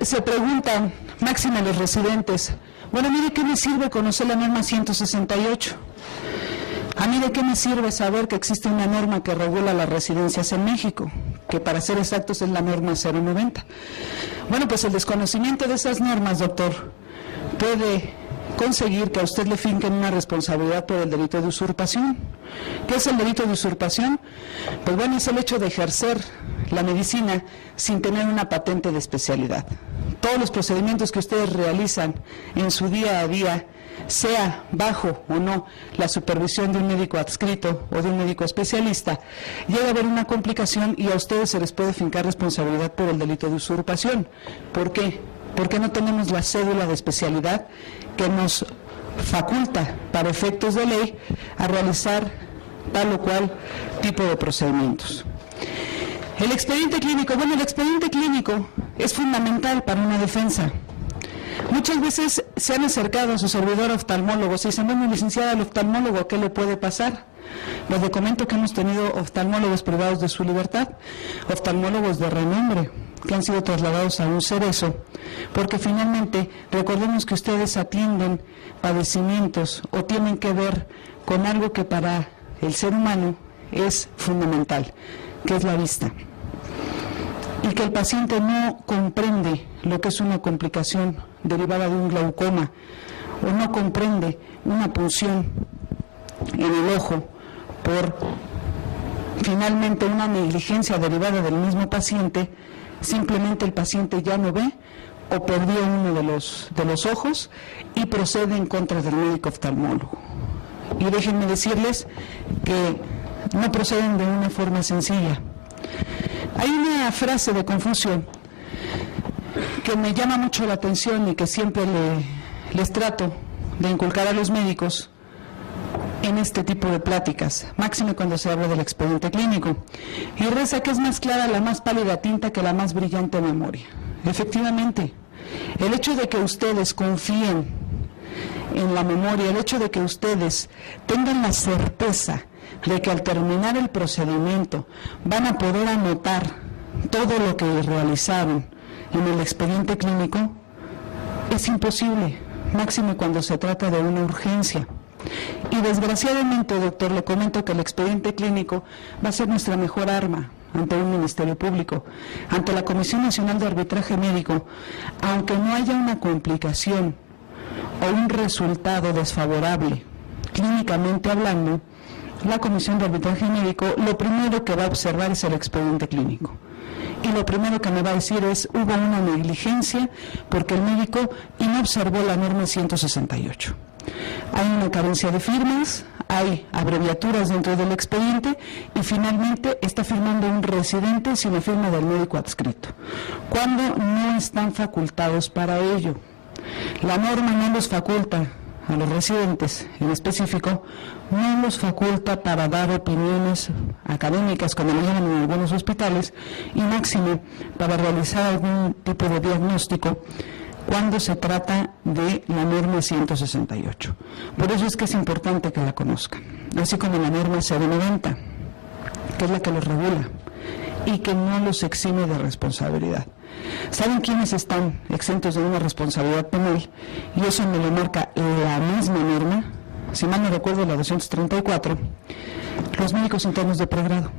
Se preguntan, máxime los residentes, bueno, mire, ¿qué me sirve conocer la norma 168? A mí, ¿de qué me sirve saber que existe una norma que regula las residencias en México? Que para ser exactos es la norma 090. Bueno, pues el desconocimiento de esas normas, doctor, puede conseguir que a usted le finquen una responsabilidad por el delito de usurpación. ¿Qué es el delito de usurpación? Pues bueno, es el hecho de ejercer la medicina sin tener una patente de especialidad. Todos los procedimientos que ustedes realizan en su día a día, sea bajo o no la supervisión de un médico adscrito o de un médico especialista, llega a haber una complicación y a ustedes se les puede fincar responsabilidad por el delito de usurpación. ¿Por qué? Porque no tenemos la cédula de especialidad que nos faculta, para efectos de ley, a realizar tal o cual tipo de procedimientos. El expediente clínico, bueno, el expediente clínico es fundamental para una defensa. Muchas veces se han acercado a su servidor oftalmólogos y dicen, bueno, licenciada, al oftalmólogo, ¿qué le puede pasar? Les comento que hemos tenido oftalmólogos privados de su libertad, oftalmólogos de renombre, que han sido trasladados a un cerezo, porque finalmente, recordemos que ustedes atienden padecimientos o tienen que ver con algo que para el ser humano es fundamental, que es la vista. Y que el paciente no comprende lo que es una complicación derivada de un glaucoma o no comprende una punción en el ojo por finalmente una negligencia derivada del mismo paciente, simplemente el paciente ya no ve o perdió uno de los ojos y procede en contra del médico oftalmólogo. Y déjenme decirles que no proceden de una forma sencilla. Hay una frase de Confucio que me llama mucho la atención y que siempre les trato de inculcar a los médicos en este tipo de pláticas, máxime cuando se habla del expediente clínico. Y reza que es más clara la más pálida tinta que la más brillante memoria. Efectivamente, el hecho de que ustedes confíen en la memoria, el hecho de que ustedes tengan la certeza de que al terminar el procedimiento van a poder anotar todo lo que realizaron en el expediente clínico, es imposible, máximo cuando se trata de una urgencia. Y desgraciadamente, doctor, le comento que el expediente clínico va a ser nuestra mejor arma ante un Ministerio Público, ante la Comisión Nacional de Arbitraje Médico, aunque no haya una complicación o un resultado desfavorable, clínicamente hablando, la Comisión de Arbitraje Médico lo primero que va a observar es el expediente clínico. Y lo primero que me va a decir es, hubo una negligencia porque el médico no observó la norma 168. Hay una carencia de firmas, hay abreviaturas dentro del expediente y finalmente está firmando un residente sin la firma del médico adscrito, cuando no están facultados para ello. La norma no los faculta a los residentes, en específico, no los faculta para dar opiniones académicas, como le llaman en algunos hospitales, y máximo para realizar algún tipo de diagnóstico cuando se trata de la norma 168. Por eso es que es importante que la conozcan, así como la norma 090, que es la que los regula y que no los exime de responsabilidad. ¿Saben quiénes están exentos de una responsabilidad penal? Y eso me lo marca la misma norma, si mal no recuerdo, la 234, los médicos internos de pregrado.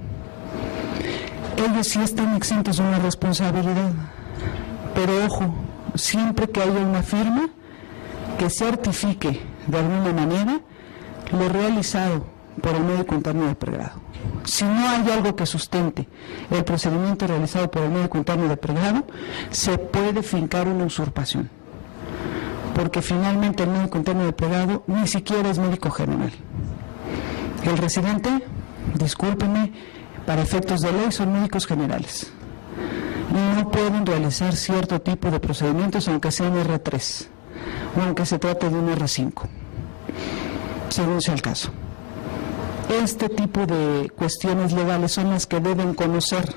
Ellos sí están exentos de una responsabilidad, pero ojo, siempre que haya una firma que certifique de alguna manera lo realizado por el médico interno de pregrado. Si no hay algo que sustente el procedimiento realizado por el médico interno de pregrado, se puede fincar una usurpación, porque finalmente el médico interno de pregrado ni siquiera es médico general. El residente, discúlpeme, para efectos de ley son médicos generales. No pueden realizar cierto tipo de procedimientos aunque sean R3 o aunque se trate de un R5, según sea el caso. Este tipo de cuestiones legales son las que deben conocer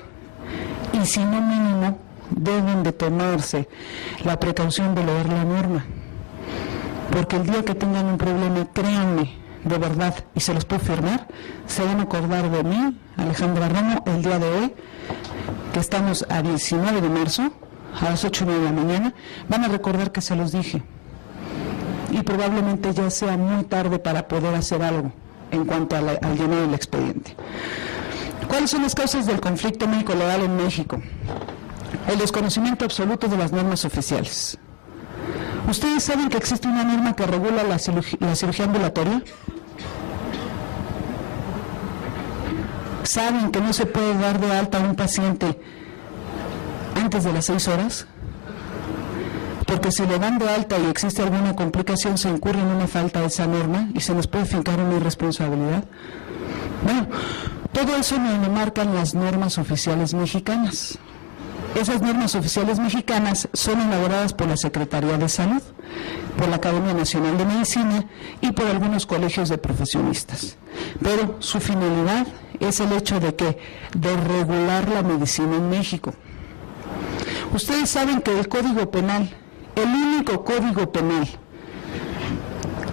y si no mínimo deben de tomarse la precaución de leer la norma, porque el día que tengan un problema, créanme, de verdad, y se los puedo firmar, se van a acordar de mí, Alejandra Romo, el día de hoy, que estamos a 19 de marzo, a las 8:09 de la mañana, van a recordar que se los dije. Y probablemente ya sea muy tarde para poder hacer algo en cuanto al llenado del expediente. ¿Cuáles son las causas del conflicto médico-legal en México? El desconocimiento absoluto de las normas oficiales. ¿Ustedes saben que existe una norma que regula la cirugía ambulatoria? ¿Saben que no se puede dar de alta a un paciente antes de las 6 horas? Porque si le dan de alta y existe alguna complicación, se incurre en una falta de esa norma y se nos puede fincar una irresponsabilidad. Bueno, todo eso nos lo marcan las normas oficiales mexicanas. Esas normas oficiales mexicanas son elaboradas por la Secretaría de Salud, por la Academia Nacional de Medicina y por algunos colegios de profesionistas. Pero su finalidad es el hecho de regular la medicina en México. Ustedes saben que el Código Penal, el único Código Penal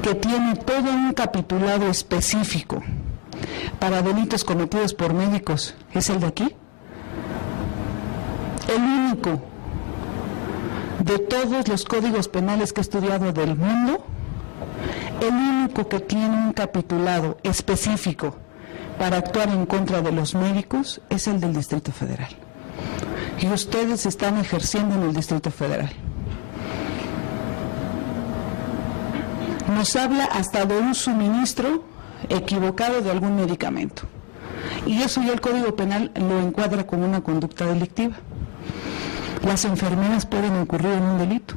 que tiene todo un capitulado específico para delitos cometidos por médicos, ¿es el de aquí? El único de todos los códigos penales que he estudiado del mundo, el único que tiene un capitulado específico para actuar en contra de los médicos es el del Distrito Federal. Y ustedes están ejerciendo en el Distrito Federal. Nos habla hasta de un suministro equivocado de algún medicamento. Y eso ya el Código Penal lo encuadra como una conducta delictiva. Las enfermeras pueden incurrir en un delito.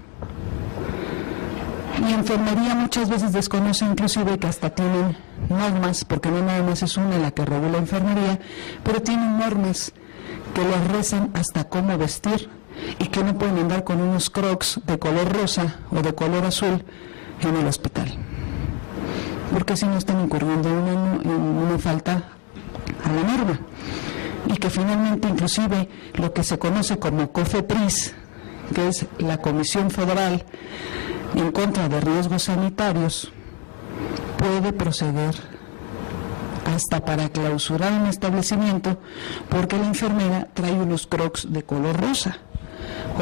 Y enfermería muchas veces desconoce inclusive que hasta tienen normas, porque no nada más es una la que regula enfermería, pero tienen normas que les rezan hasta cómo vestir y que no pueden andar con unos crocs de color rosa o de color azul en el hospital. Porque si no están incurriendo en una falta a la norma. Y que finalmente inclusive lo que se conoce como COFEPRIS, que es la Comisión Federal en contra de riesgos sanitarios, puede proceder hasta para clausurar un establecimiento porque la enfermera trae unos crocs de color rosa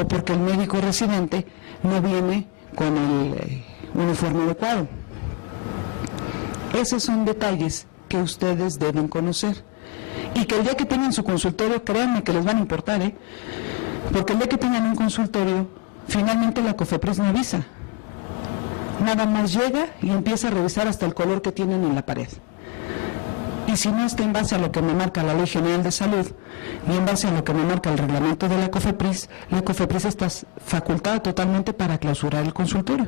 o porque el médico residente no viene con el uniforme adecuado. Esos son detalles que ustedes deben conocer. Y que el día que tengan su consultorio, créanme que les van a importar, porque el día que tengan un consultorio, finalmente la COFEPRIS no avisa. Nada más llega y empieza a revisar hasta el color que tienen en la pared. Y si no está en base a lo que me marca la Ley General de Salud y en base a lo que me marca el reglamento de la COFEPRIS está facultada totalmente para clausurar el consultorio.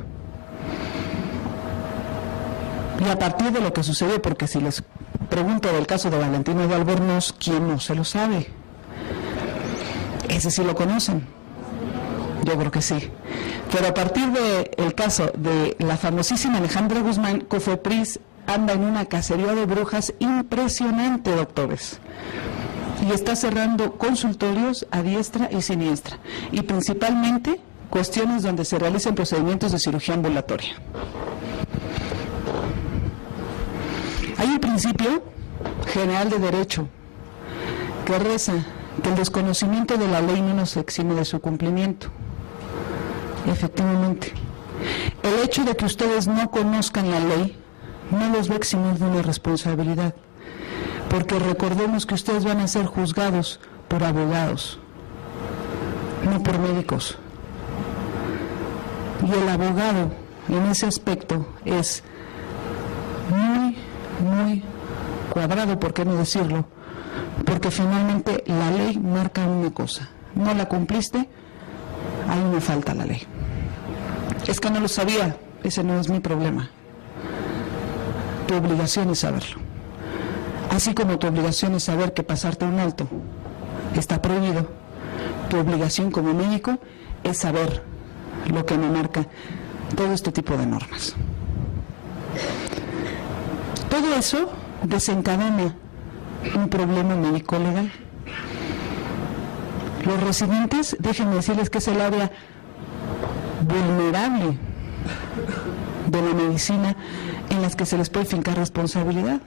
Y a partir de lo que sucedió, porque si les pregunto del caso de Valentino de Albornoz, ¿quién no se lo sabe? Ese sí lo conocen. Yo creo que sí. Pero a partir del caso de la famosísima Alejandra Guzmán, COFEPRIS anda en una cacería de brujas impresionante, doctores. Y está cerrando consultorios a diestra y siniestra. Y principalmente cuestiones donde se realizan procedimientos de cirugía ambulatoria. Hay un principio general de derecho que reza que el desconocimiento de la ley no nos exime de su cumplimiento. Efectivamente, el hecho de que ustedes no conozcan la ley no los va a eximir de una responsabilidad, porque recordemos que ustedes van a ser juzgados por abogados, no por médicos. Y el abogado en ese aspecto es muy cuadrado, ¿por qué no decirlo? Porque finalmente la ley marca una cosa: no la cumpliste, hay una falta a la ley. Es que no lo sabía, ese no es mi problema. Tu obligación es saberlo. Así como tu obligación es saber que pasarte un alto está prohibido, tu obligación como médico es saber lo que me marca todo este tipo de normas. Todo eso desencadena un problema médico legal. Los residentes, déjenme decirles que es el área vulnerable de la medicina en las que se les puede fincar responsabilidad,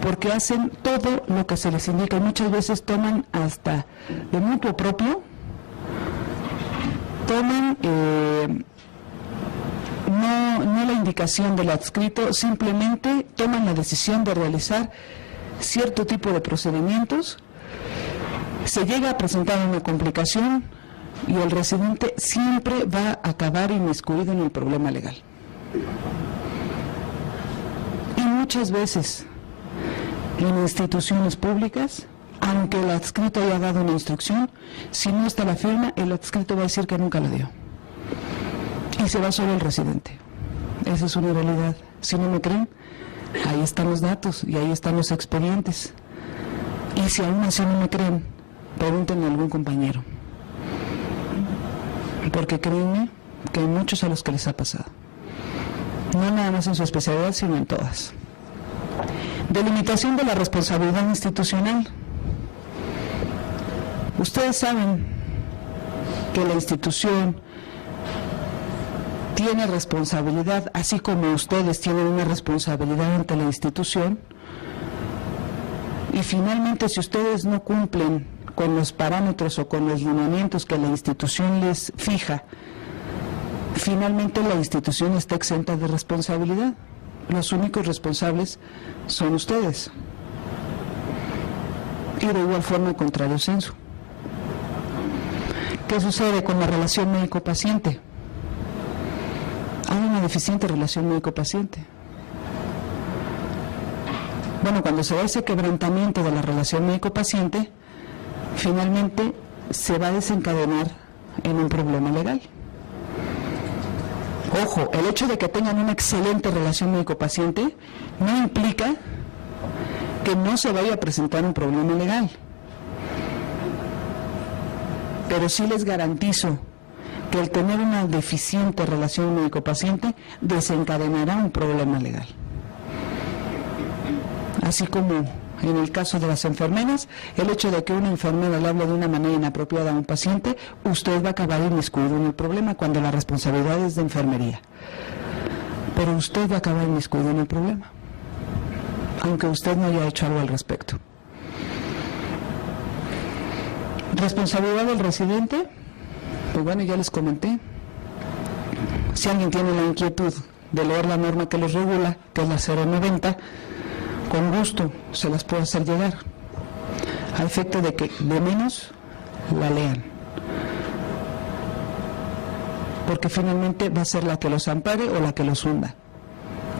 porque hacen todo lo que se les indica y muchas veces toman hasta de mutuo propio toman no la indicación del adscrito, simplemente toman la decisión de realizar cierto tipo de procedimientos, se llega a presentar una complicación y el residente siempre va a acabar inmiscuido en el problema legal. Y muchas veces en instituciones públicas, aunque el adscrito haya dado una instrucción, si no está la firma, el adscrito va a decir que nunca la dio. Y se va solo el residente. Esa es una realidad. Si no me creen, ahí están los datos y ahí están los expedientes. Y si aún así no me creen, pregúntenle a algún compañero. Porque créanme que hay muchos a los que les ha pasado. No nada más en su especialidad, sino en todas. Delimitación de la responsabilidad institucional. Ustedes saben que la institución tiene responsabilidad, así como ustedes tienen una responsabilidad ante la institución, y finalmente si ustedes no cumplen con los parámetros o con los lineamientos que la institución les fija, finalmente la institución está exenta de responsabilidad. Los únicos responsables son ustedes. Y de igual forma, contrario censo. ¿Qué sucede con la relación médico-paciente? Hay una deficiente relación médico-paciente. Bueno, cuando se da ese quebrantamiento de la relación médico-paciente, finalmente se va a desencadenar en un problema legal. Ojo, el hecho de que tengan una excelente relación médico-paciente no implica que no se vaya a presentar un problema legal. Pero sí les garantizo que el tener una deficiente relación médico-paciente desencadenará un problema legal. Así como en el caso de las enfermeras, el hecho de que una enfermera le hable de una manera inapropiada a un paciente, usted va a acabar inmiscuido en el problema cuando la responsabilidad es de enfermería. Pero usted va a acabar inmiscuido en el problema, aunque usted no haya hecho algo al respecto. Responsabilidad del residente, pues bueno, ya les comenté. Si alguien tiene la inquietud de leer la norma que los regula, que es la 090, con gusto se las puedo hacer llegar, a efecto de que de menos la lean, porque finalmente va a ser la que los ampare o la que los hunda,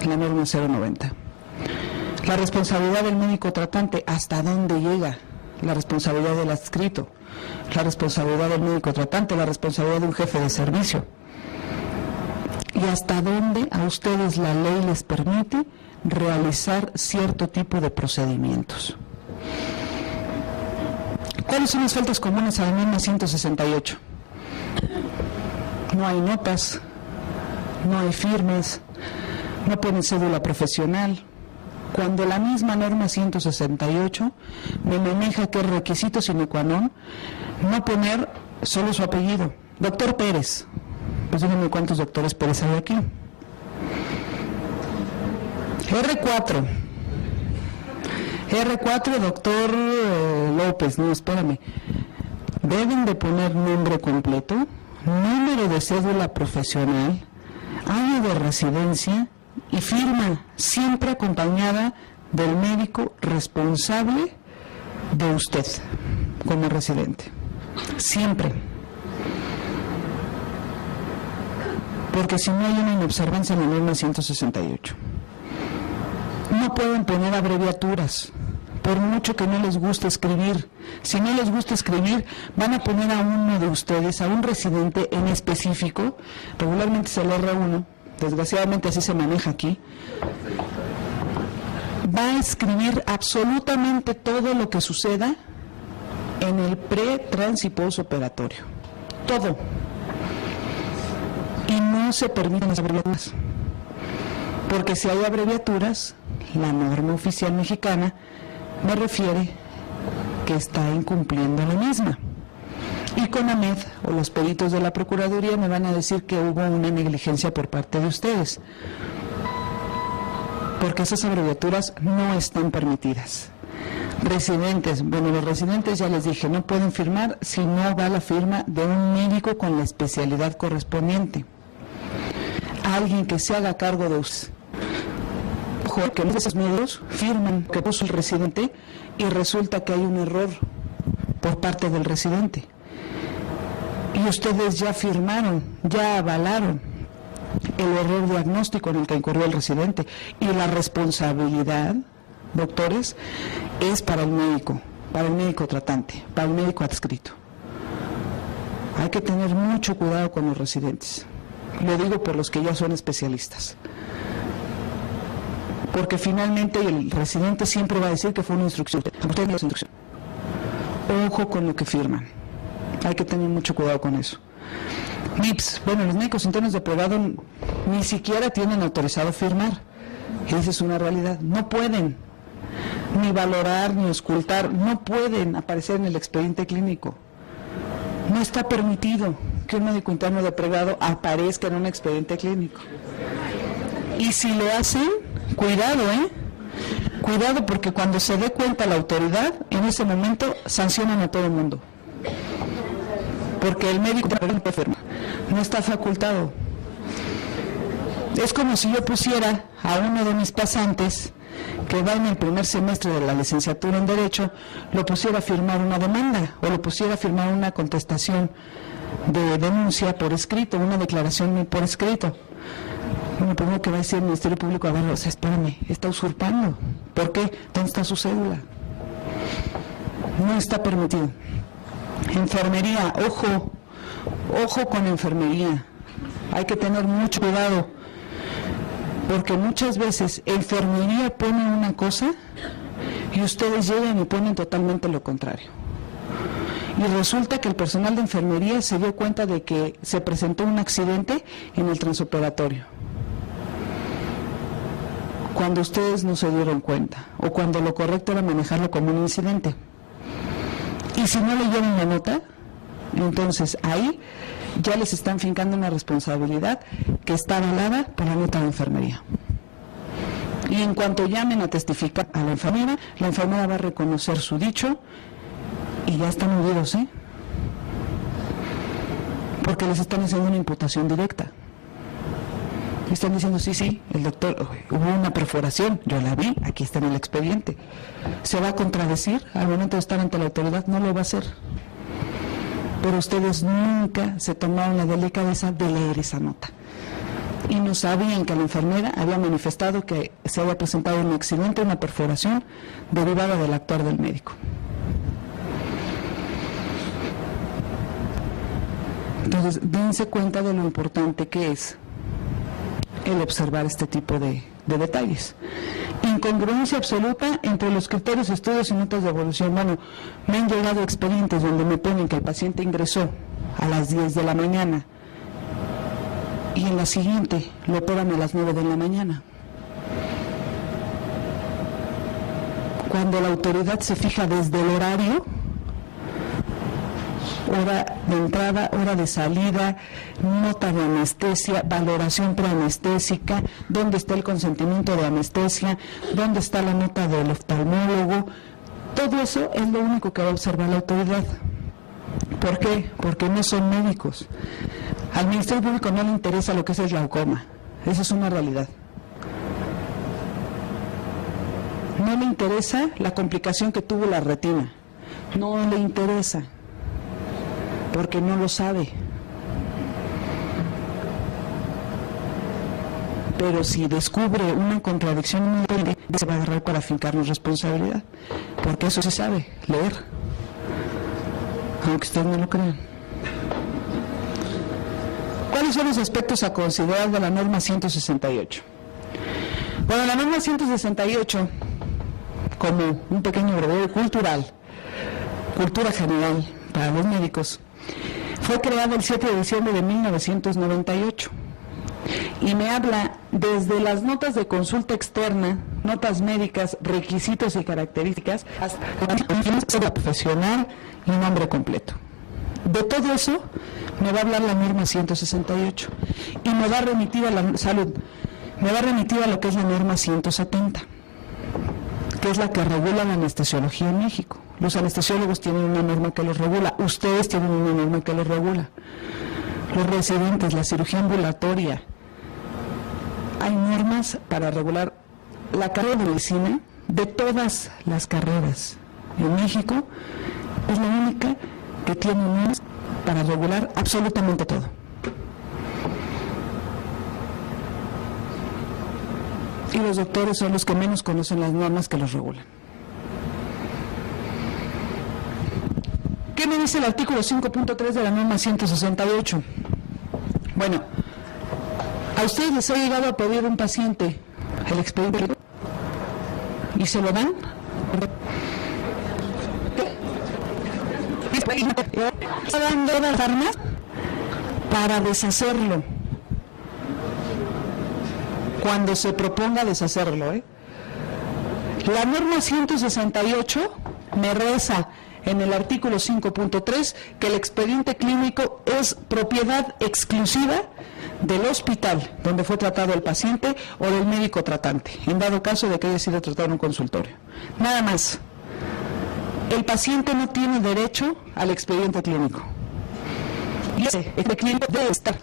la norma 090. La responsabilidad del médico tratante, ¿hasta dónde llega? La responsabilidad del adscrito, la responsabilidad del médico tratante, la responsabilidad de un jefe de servicio. Y hasta dónde a ustedes la ley les permite realizar cierto tipo de procedimientos. ¿Cuáles son las faltas comunes a la norma 168? No hay notas, no hay firmes, no ponen cédula profesional, cuando la misma norma 168 me maneja que es requisito sine qua non no poner solo su apellido. Doctor Pérez, pues díganme cuántos doctores Pérez hay aquí. R4, doctor López, no, espérame. Deben de poner nombre completo, número de cédula profesional, año de residencia y firma, siempre acompañada del médico responsable de usted como residente. Siempre. Porque si no hay una inobservancia en la norma 168. No pueden poner abreviaturas, por mucho que no les guste escribir. Si no les gusta escribir, van a poner a uno de ustedes, a un residente en específico, regularmente es el R1, desgraciadamente así se maneja aquí, va a escribir absolutamente todo lo que suceda en el pre, trans y postoperatorio. Todo. Y no se permiten las abreviaturas. Porque si hay abreviaturas, la norma oficial mexicana me refiere que está incumpliendo la misma. Y CONAMED o los peritos de la Procuraduría me van a decir que hubo una negligencia por parte de ustedes. Porque esas abreviaturas no están permitidas. Residentes, bueno, los residentes ya les dije, no pueden firmar si no va la firma de un médico con la especialidad correspondiente. Alguien que se haga cargo de usted. Que esos medios firman que puso el residente y resulta que hay un error por parte del residente. Y ustedes ya firmaron, ya avalaron el error diagnóstico en el que incurrió el residente. Y la responsabilidad, doctores, es para el médico tratante, para el médico adscrito. Hay que tener mucho cuidado con los residentes. Lo digo por los que ya son especialistas. Porque finalmente el residente siempre va a decir que fue una instrucción. Ojo con lo que firman. Hay que tener mucho cuidado con eso. MIPS, bueno, los médicos internos de privado ni siquiera tienen autorizado firmar. Esa es una realidad. No pueden ni valorar, ni ocultar, no pueden aparecer en el expediente clínico. No está permitido que un médico interno de privado aparezca en un expediente clínico. Y si lo hacen, cuidado, cuidado, porque cuando se dé cuenta la autoridad, en ese momento sancionan a todo el mundo. Porque el médico no está facultado. Es como si yo pusiera a uno de mis pasantes que va en el primer semestre de la licenciatura en Derecho, lo pusiera a firmar una demanda o lo pusiera a firmar una contestación de denuncia por escrito, una declaración por escrito. Lo primero que va a decir el Ministerio Público, a ver, o sea, espérame, está usurpando. ¿Por qué? ¿Dónde está su cédula? No está permitido. Enfermería, ojo con enfermería. Hay que tener mucho cuidado, porque muchas veces enfermería pone una cosa y ustedes llegan y ponen totalmente lo contrario. Y resulta que el personal de enfermería se dio cuenta de que se presentó un accidente en el transoperatorio, cuando ustedes no se dieron cuenta, o cuando lo correcto era manejarlo como un incidente. Y si no leyeron la nota, entonces ahí ya les están fincando una responsabilidad que está avalada por la nota de enfermería. Y en cuanto llamen a testificar a la enfermera va a reconocer su dicho y ya están hundidos, porque les están haciendo una imputación directa. Están diciendo, sí, el doctor, hubo una perforación, yo la vi, aquí está en el expediente. ¿Se va a contradecir al momento de estar ante la autoridad? No lo va a hacer. Pero ustedes nunca se tomaron la delicadeza de leer esa nota. Y no sabían que la enfermera había manifestado que se había presentado un accidente, una perforación derivada del actuar del médico. Entonces, dense cuenta de lo importante que es el observar este tipo de detalles. Incongruencia absoluta entre los criterios, estudios y notas de evolución. Bueno, me han llegado expedientes donde me ponen que el paciente ingresó a las 10 de la mañana y en la siguiente lo operan a las 9 de la mañana. Cuando la autoridad se fija desde el horario, hora de entrada, hora de salida, nota de anestesia, valoración preanestésica, dónde está el consentimiento de anestesia, dónde está la nota del oftalmólogo. Todo eso es lo único que va a observar la autoridad. ¿Por qué? Porque no son médicos. Al Ministerio Público no le interesa lo que es el glaucoma. Esa es una realidad. No le interesa la complicación que tuvo la retina. No le interesa, porque no lo sabe. Pero si descubre una contradicción, se va a agarrar para fincarnos responsabilidad, porque eso se sabe, leer, aunque ustedes no lo crean. ¿Cuáles son los aspectos a considerar de la norma 168? Bueno, la norma 168, como un pequeño breve cultural, cultura general para los médicos, fue creada el 7 de diciembre de 1998 y me habla desde las notas de consulta externa, notas médicas, requisitos y características, hasta la profesional y nombre completo. De todo eso me va a hablar la norma 168 y me va a remitir a la salud, me va a remitir a lo que es la norma 170, que es la que regula la anestesiología en México. Los anestesiólogos tienen una norma que los regula, ustedes tienen una norma que los regula. Los residentes, la cirugía ambulatoria. Hay normas para regular la carrera de medicina de todas las carreras. En México es la única que tiene normas para regular absolutamente todo. Y los doctores son los que menos conocen las normas que los regulan. ¿Qué me dice el artículo 5.3 de la norma 168? Bueno, a ustedes les ha llegado a pedir un paciente el expediente y se lo dan. Está dando las armas para deshacerlo cuando se proponga deshacerlo. La norma 168 me reza en el artículo 5.3 que el expediente clínico es propiedad exclusiva del hospital donde fue tratado el paciente o del médico tratante, en dado caso de que haya sido tratado en un consultorio. Nada más. El paciente no tiene derecho al expediente clínico. Y ese clínico debe estar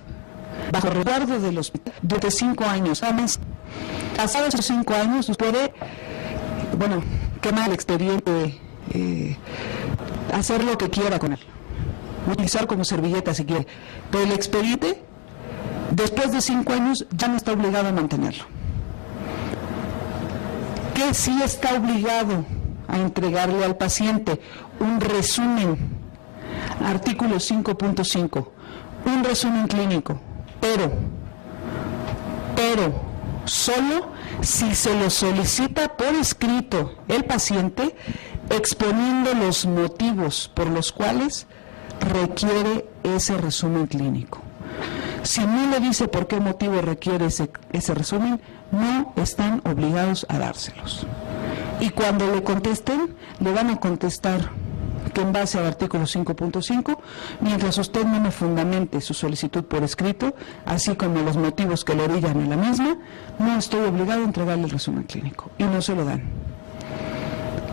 bajo resguardo del hospital durante 5 años. Además, pasados esos 5 años, usted puede, quemar el expediente, hacer lo que quiera con él, utilizar como servilleta si quiere, pero el expediente, después de 5 años, ya no está obligado a mantenerlo. ¿Qué sí está obligado a entregarle al paciente? Un resumen, artículo 5.5, un resumen clínico, pero solo si se lo solicita por escrito el paciente, exponiendo los motivos por los cuales requiere ese resumen clínico. Si no le dice por qué motivo requiere ese resumen, no están obligados a dárselos. Y cuando le contesten, le van a contestar que en base al artículo 5.5, mientras usted no me fundamente su solicitud por escrito, así como los motivos que le orillan a la misma, no estoy obligado a entregarle el resumen clínico. Y no se lo dan.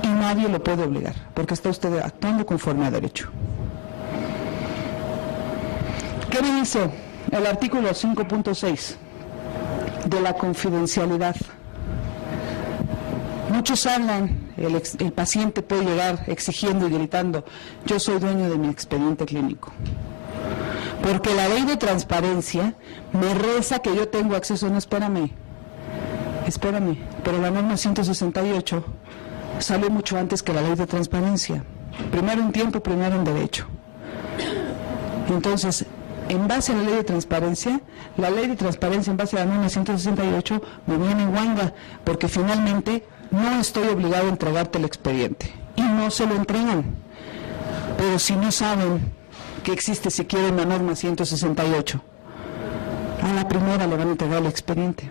Y nadie lo puede obligar, porque está usted actuando conforme a derecho. ¿Qué me dice el artículo 5.6 de la confidencialidad? Muchos hablan, el paciente puede llegar exigiendo y gritando: yo soy dueño de mi expediente clínico. Porque la ley de transparencia me reza que yo tengo acceso. No, espérame, pero la norma 168 salió mucho antes que la ley de transparencia. Primero en tiempo, primero en derecho. Entonces, en base a la ley de transparencia en base a la norma 168 me viene en guanga, porque finalmente no estoy obligado a entregarte el expediente y no se lo entregan. Pero si no saben que existe siquiera una norma 168, a la primera le van a entregar el expediente.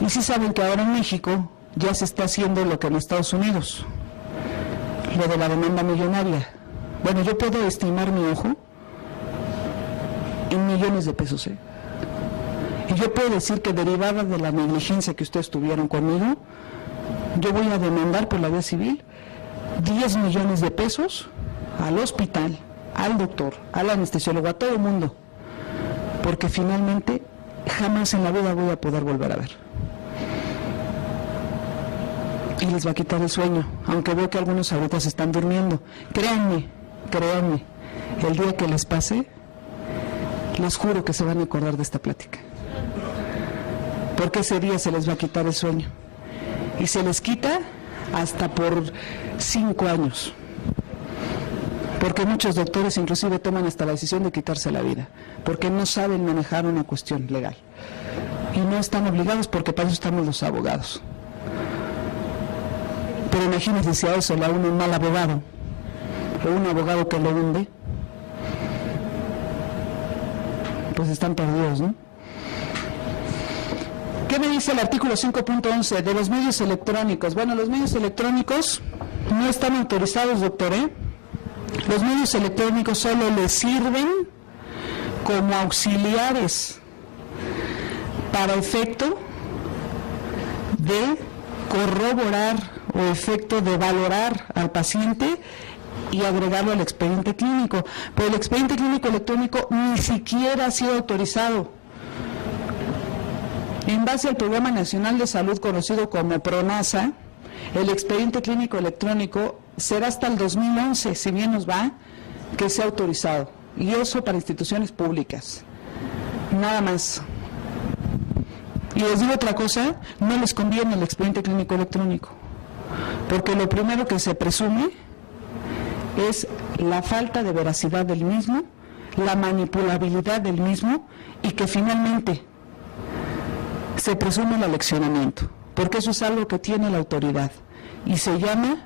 Y si saben que ahora en México ya se está haciendo lo que en Estados Unidos, lo de la demanda millonaria. Bueno, yo puedo estimar mi ojo en millones de pesos, Y yo puedo decir que derivada de la negligencia que ustedes tuvieron conmigo, yo voy a demandar por la vía civil 10 millones de pesos al hospital, al doctor, al anestesiólogo, a todo el mundo, porque finalmente jamás en la vida voy a poder volver a ver. Y les va a quitar el sueño, aunque veo que algunos ahorita se están durmiendo. Créanme, el día que les pase, les juro que se van a acordar de esta plática. Porque ese día se les va a quitar el sueño. Y se les quita hasta por 5 años. Porque muchos doctores inclusive toman hasta la decisión de quitarse la vida, porque no saben manejar una cuestión legal. Y no están obligados, porque para eso estamos los abogados. Pero imagínense si a eso le une un mal abogado, o un abogado que lo hunde, pues están perdidos, ¿no? ¿Qué me dice el artículo 5.11 de los medios electrónicos? Bueno, los medios electrónicos no están autorizados, doctor, Los medios electrónicos solo les sirven como auxiliares para efecto de corroborar o efecto de valorar al paciente y agregarlo al expediente clínico. Pero el expediente clínico electrónico ni siquiera ha sido autorizado. En base al Programa Nacional de Salud conocido como PRONASA, el expediente clínico electrónico será hasta el 2011, si bien nos va, que sea autorizado. Y eso para instituciones públicas. Nada más. Y les digo otra cosa, no les conviene el expediente clínico electrónico, porque lo primero que se presume es la falta de veracidad del mismo, la manipulabilidad del mismo y que finalmente se presume el aleccionamiento, porque eso es algo que tiene la autoridad y se llama,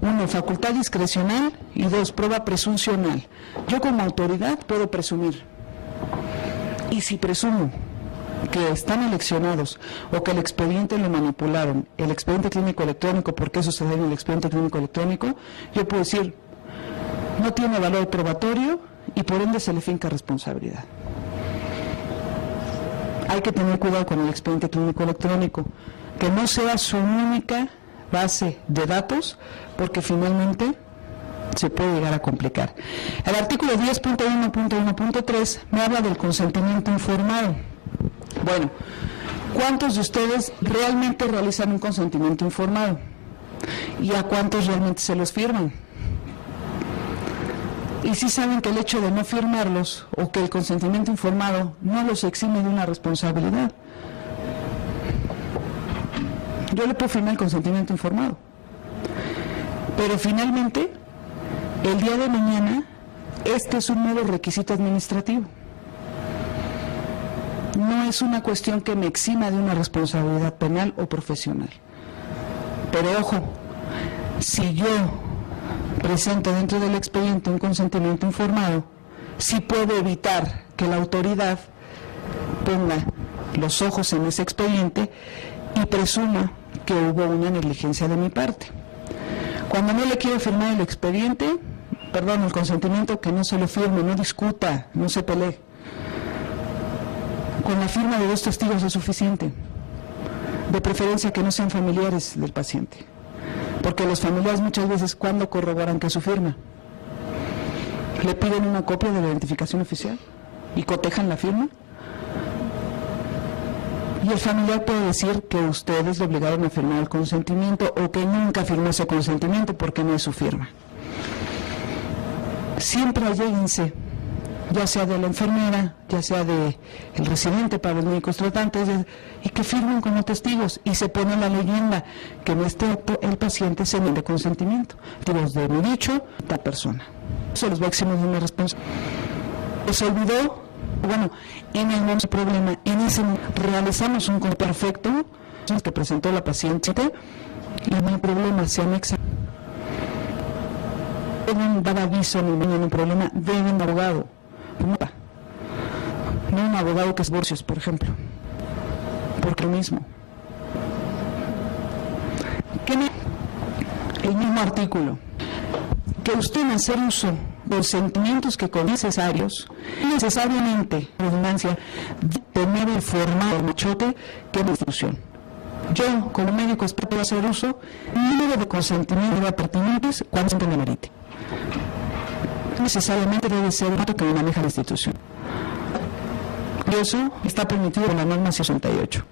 uno, facultad discrecional y dos, prueba presuncional. Yo como autoridad puedo presumir, y si presumo que están aleccionados o que el expediente lo manipularon, el expediente clínico electrónico, porque eso se debe en el expediente clínico electrónico, yo puedo decir, no tiene valor probatorio y por ende se le finca responsabilidad. Hay que tener cuidado con el expediente clínico electrónico, que no sea su única base de datos, porque finalmente se puede llegar a complicar. El artículo 10.1.1.3 me habla del consentimiento informado. Bueno, ¿cuántos de ustedes realmente realizan un consentimiento informado? ¿Y a cuántos realmente se los firman? Y si saben que el hecho de no firmarlos o que el consentimiento informado no los exime de una responsabilidad. Yo le puedo firmar el consentimiento informado, pero finalmente, el día de mañana, este es un mero requisito administrativo. No es una cuestión que me exima de una responsabilidad penal o profesional. Pero ojo, si yo presento dentro del expediente un consentimiento informado, sí puedo evitar que la autoridad ponga los ojos en ese expediente y presuma que hubo una negligencia de mi parte. Cuando no le quiero firmar el expediente, el consentimiento, que no se lo firme, no discuta, no se pelee. Con la firma de 2 testigos es suficiente, de preferencia que no sean familiares del paciente, porque los familiares muchas veces, ¿cuándo corroboran que es su firma? Le piden una copia de la identificación oficial y cotejan la firma, y el familiar puede decir que ustedes le obligaron a firmar el consentimiento o que nunca firmó ese consentimiento porque no es su firma. Siempre alléguense, ya sea de la enfermera, ya sea del residente para los médicos tratantes, y que firmen como testigos, y se pone la leyenda que en este acto el paciente se niega consentimiento. Digo, de mi dicho, tal persona. Eso los va a eximir de una responsabilidad. Se olvidó, bueno, en el momento problema, en ese momento realizamos un control perfecto que presentó la paciente y no hay problema, se anexa. Deben dar aviso en un problema, deben de abogado. No un abogado que es divorcios, por ejemplo, porque lo mismo. El mismo artículo, que usted hacer uso de los sentimientos que con necesariamente, redundancia, tener el formato machote que es la institución. Yo, como médico experto, voy a hacer uso número de consentimientos pertinentes cuando se me merite. Necesariamente debe ser el dato que maneja la institución. Y eso está permitido en la norma 68.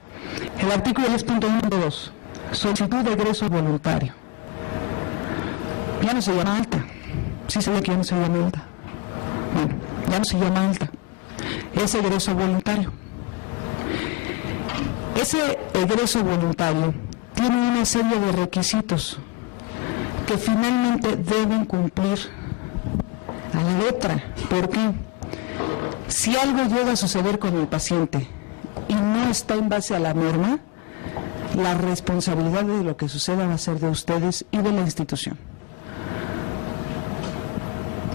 El artículo 10.1.2, solicitud de egreso voluntario. Ya no se llama alta. Sí se ve que ya no se llama alta. Bueno, ya no se llama alta. Es egreso voluntario. Ese egreso voluntario tiene una serie de requisitos que finalmente deben cumplir a la letra. ¿Por qué? Si algo llega a suceder con el paciente y no está en base a la norma, la responsabilidad de lo que suceda va a ser de ustedes y de la institución.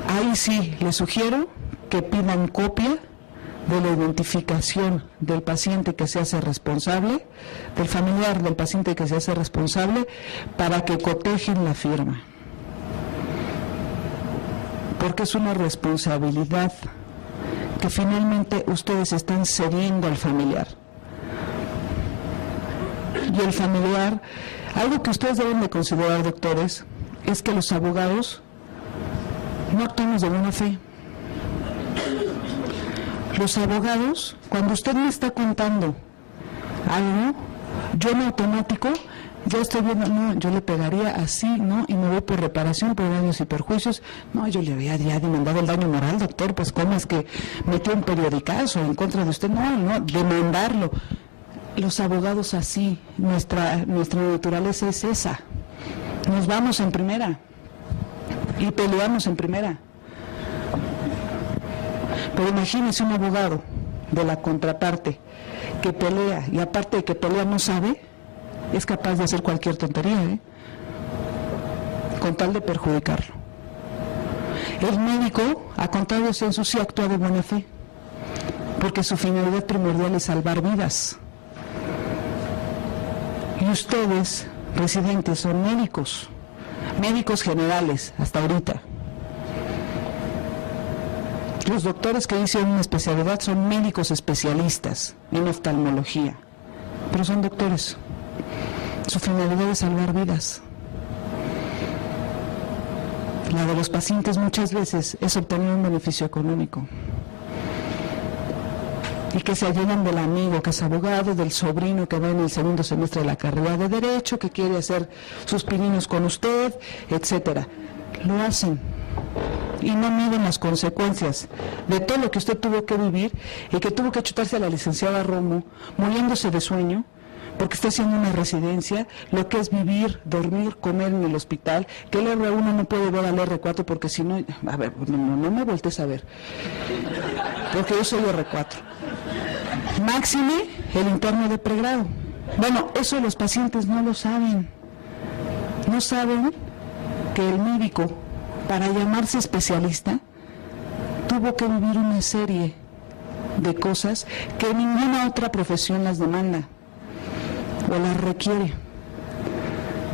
Ahí sí, les sugiero que pidan copia de la identificación del paciente que se hace responsable, del familiar del paciente que se hace responsable, para que cotejen la firma. Porque es una responsabilidad que finalmente ustedes están cediendo al familiar. y el familiar. Algo que ustedes deben de considerar, doctores, es que los abogados no actuamos de buena fe. Los abogados, cuando usted me está contando algo, yo en automático ya estoy viendo, no, yo le pegaría así, ¿no? Y me voy por reparación por daños y perjuicios. No, yo le había ya demandado el daño moral, doctor, pues ¿cómo es que metió un periodicazo en contra de usted? No, demandarlo. Los abogados así, nuestra naturaleza es esa. Nos vamos en primera y peleamos en primera. Pero imagínese un abogado de la contraparte que pelea y aparte de que pelea no sabe, es capaz de hacer cualquier tontería, con tal de perjudicarlo. El médico, a contrario de eso, sí actúa de buena fe, porque su finalidad primordial es salvar vidas. Y ustedes, residentes, son médicos generales hasta ahorita. Los doctores que hicieron una especialidad son médicos especialistas en oftalmología, pero son doctores. Su finalidad es salvar vidas. La de los pacientes muchas veces es obtener un beneficio económico. Y que se llenan del amigo que es abogado, del sobrino que va en el segundo semestre de la carrera de Derecho, que quiere hacer sus pininos con usted, etcétera. Lo hacen y no miden las consecuencias de todo lo que usted tuvo que vivir y que tuvo que chutarse a la licenciada Romo, muriéndose de sueño, porque está haciendo una residencia, lo que es vivir, dormir, comer en el hospital, que el R1 no puede ver al R4 porque si no, a ver, no me voltees a ver, porque yo soy R4. Máxime el interno de pregrado. Bueno, eso los pacientes no lo saben. No saben que el médico, para llamarse especialista, tuvo que vivir una serie de cosas que ninguna otra profesión las demanda o las requiere.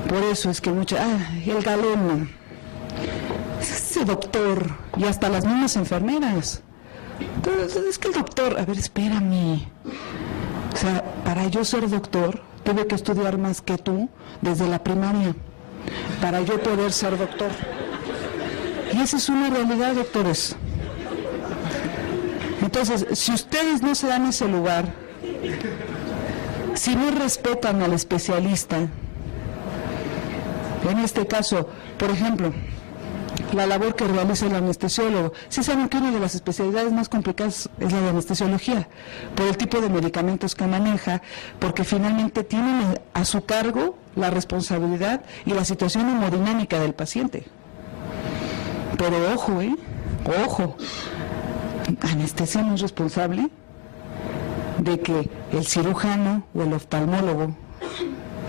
Por eso es que el galeno, ese doctor, y hasta las mismas enfermeras. Entonces, es que el doctor, a ver, espérame. O sea, para yo ser doctor, tuve que estudiar más que tú desde la primaria, para yo poder ser doctor. Y esa es una realidad, doctores. Entonces, si ustedes no se dan ese lugar, si no respetan al especialista, en este caso, por ejemplo, la labor que realiza el anestesiólogo, sí saben que una de las especialidades más complicadas es la de anestesiología, por el tipo de medicamentos que maneja, porque finalmente tienen a su cargo la responsabilidad y la situación hemodinámica del paciente. Pero ojo, anestesia no es responsable de que el cirujano o el oftalmólogo,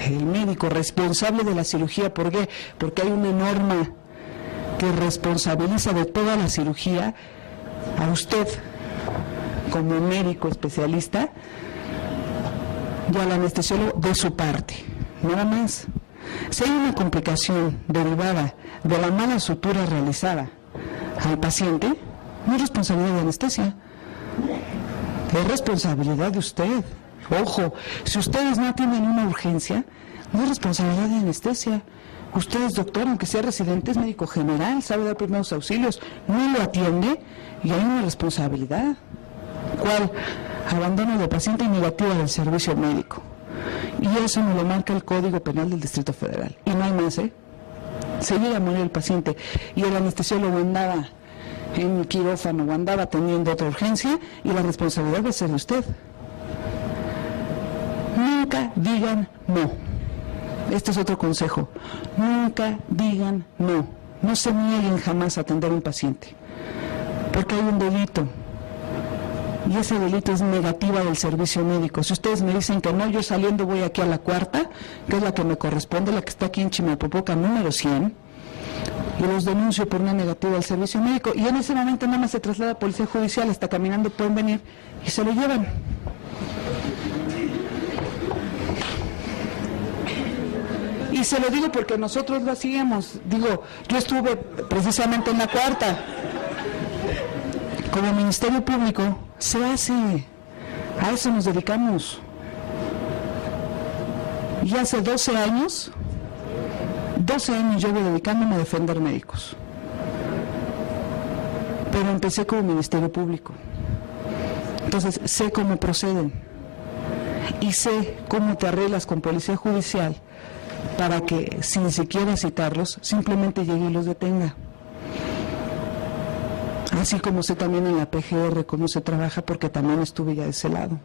el médico responsable de la cirugía, ¿por qué? Porque hay una norma que responsabiliza de toda la cirugía a usted como médico especialista y al anestesiólogo de su parte, nada más. Si hay una complicación derivada de la mala sutura realizada al paciente, no es responsabilidad de anestesia, es responsabilidad de usted. Ojo, si ustedes no atienden una urgencia, no es responsabilidad de anestesia. Usted es doctor, aunque sea residente, es médico general, sabe dar primeros auxilios, no lo atiende y hay una responsabilidad. ¿Cuál? Abandono de paciente y negativa del servicio médico. Y eso me lo marca el Código Penal del Distrito Federal. Y no hay más, Se llega a morir el paciente y el anestesiólogo andaba en el quirófano o andaba atendiendo otra urgencia y la responsabilidad va a ser de usted. Nunca digan no. Este es otro consejo. Nunca digan no. No se nieguen jamás a atender a un paciente. Porque hay un delito. Y ese delito es negativa del servicio médico. Si ustedes me dicen que no, yo saliendo voy aquí a la cuarta, que es la que me corresponde, la que está aquí en Chimalpopoca, número 100, y los denuncio por una negativa del servicio médico. Y en ese momento nada más se traslada a Policía Judicial, hasta caminando pueden venir y se lo llevan. Y se lo digo porque nosotros lo hacíamos. Digo, yo estuve precisamente en la cuarta. Como Ministerio Público, se hace. A eso nos dedicamos. Y hace 12 años llevo dedicándome a defender médicos. Pero empecé como Ministerio Público. Entonces sé cómo proceden y sé cómo te arreglas con policía judicial para que, sin siquiera citarlos, simplemente llegue y los detenga. Así como sé también en la PGR cómo se trabaja, porque también estuve ya de ese lado.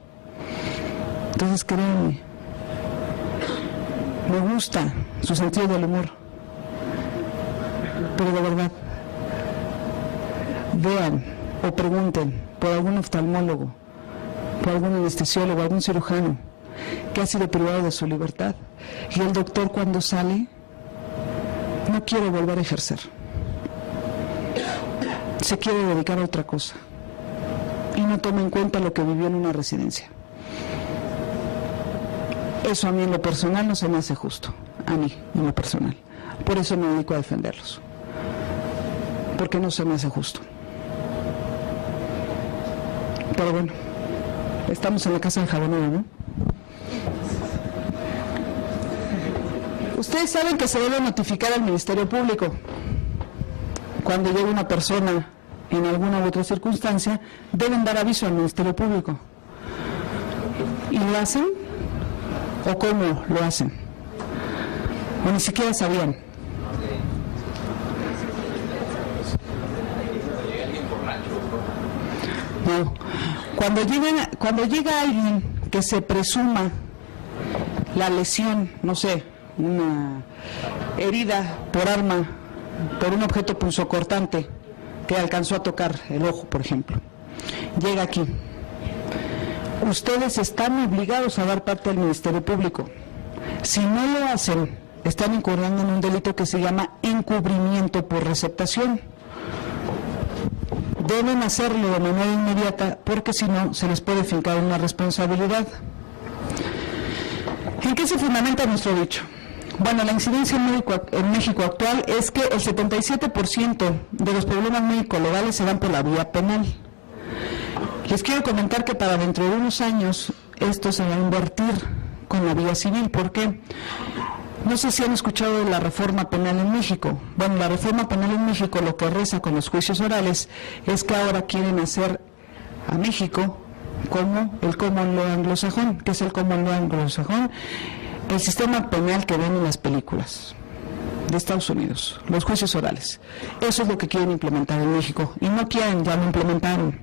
Entonces créanme, me gusta su sentido del humor, pero de verdad, vean o pregunten por algún oftalmólogo, por algún anestesiólogo, algún cirujano que ha sido privado de su libertad, y el doctor cuando sale no quiere volver a ejercer, se quiere dedicar a otra cosa y no toma en cuenta lo que vivió en una residencia. Eso a mí en lo personal no se me hace justo, a mí en lo personal. Por eso me dedico a defenderlos, porque no se me hace justo. Pero bueno, estamos en la casa de Jabonero, ¿no? Ustedes saben que se debe notificar al Ministerio Público cuando llegue una persona en alguna u otra circunstancia, deben dar aviso al Ministerio Público. ¿Y lo hacen? ¿O cómo lo hacen? O ni siquiera sabían. No. Cuando llega alguien que se presuma la lesión, no sé, una herida por arma, por un objeto punzocortante que alcanzó a tocar el ojo, por ejemplo, llega aquí. Ustedes están obligados a dar parte al Ministerio Público. Si no lo hacen, están incurriendo en un delito que se llama encubrimiento por receptación. Deben hacerlo de manera inmediata, porque si no, se les puede fincar una responsabilidad. ¿En qué se fundamenta nuestro dicho? Bueno, la incidencia en México actual es que el 77% de los problemas médico-legales se dan por la vía penal. Les quiero comentar que para dentro de unos años esto se va a invertir con la vía civil. ¿Por qué? No sé si han escuchado de la reforma penal en México. Bueno, la reforma penal en México lo que reza con los juicios orales es que ahora quieren hacer a México como el common law anglosajón. ¿Qué es el common law anglosajón? El sistema penal que ven en las películas de Estados Unidos, los juicios orales. Eso es lo que quieren implementar en México. Y no quieren, ya lo implementaron.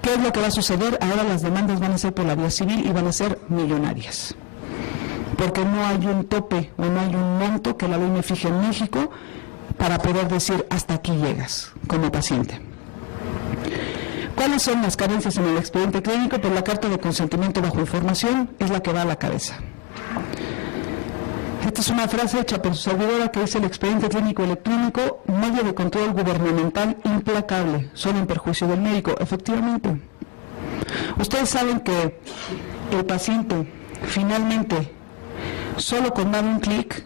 ¿Qué es lo que va a suceder? Ahora las demandas van a ser por la vía civil y van a ser millonarias. Porque no hay un tope o no hay un monto que la ley me fije en México para poder decir hasta aquí llegas como paciente. ¿Cuáles son las carencias en el expediente clínico? Pues la carta de consentimiento bajo información es la que va a la cabeza. Esta es una frase hecha por su servidora que dice: el expediente clínico electrónico, medio de control gubernamental implacable, solo en perjuicio del médico. Efectivamente. Ustedes saben que el paciente finalmente, solo con dar un clic,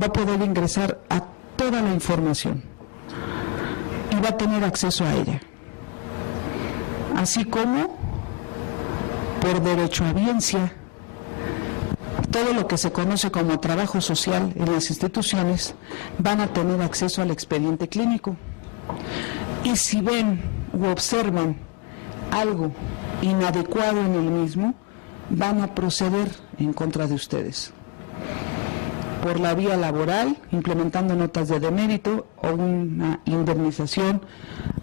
va a poder ingresar a toda la información y va a tener acceso a ella. Así como, por derecho a audiencia, todo lo que se conoce como trabajo social en las instituciones van a tener acceso al expediente clínico. Y si ven u observan algo inadecuado en el mismo, van a proceder en contra de ustedes. Por la vía laboral, implementando notas de demérito o una indemnización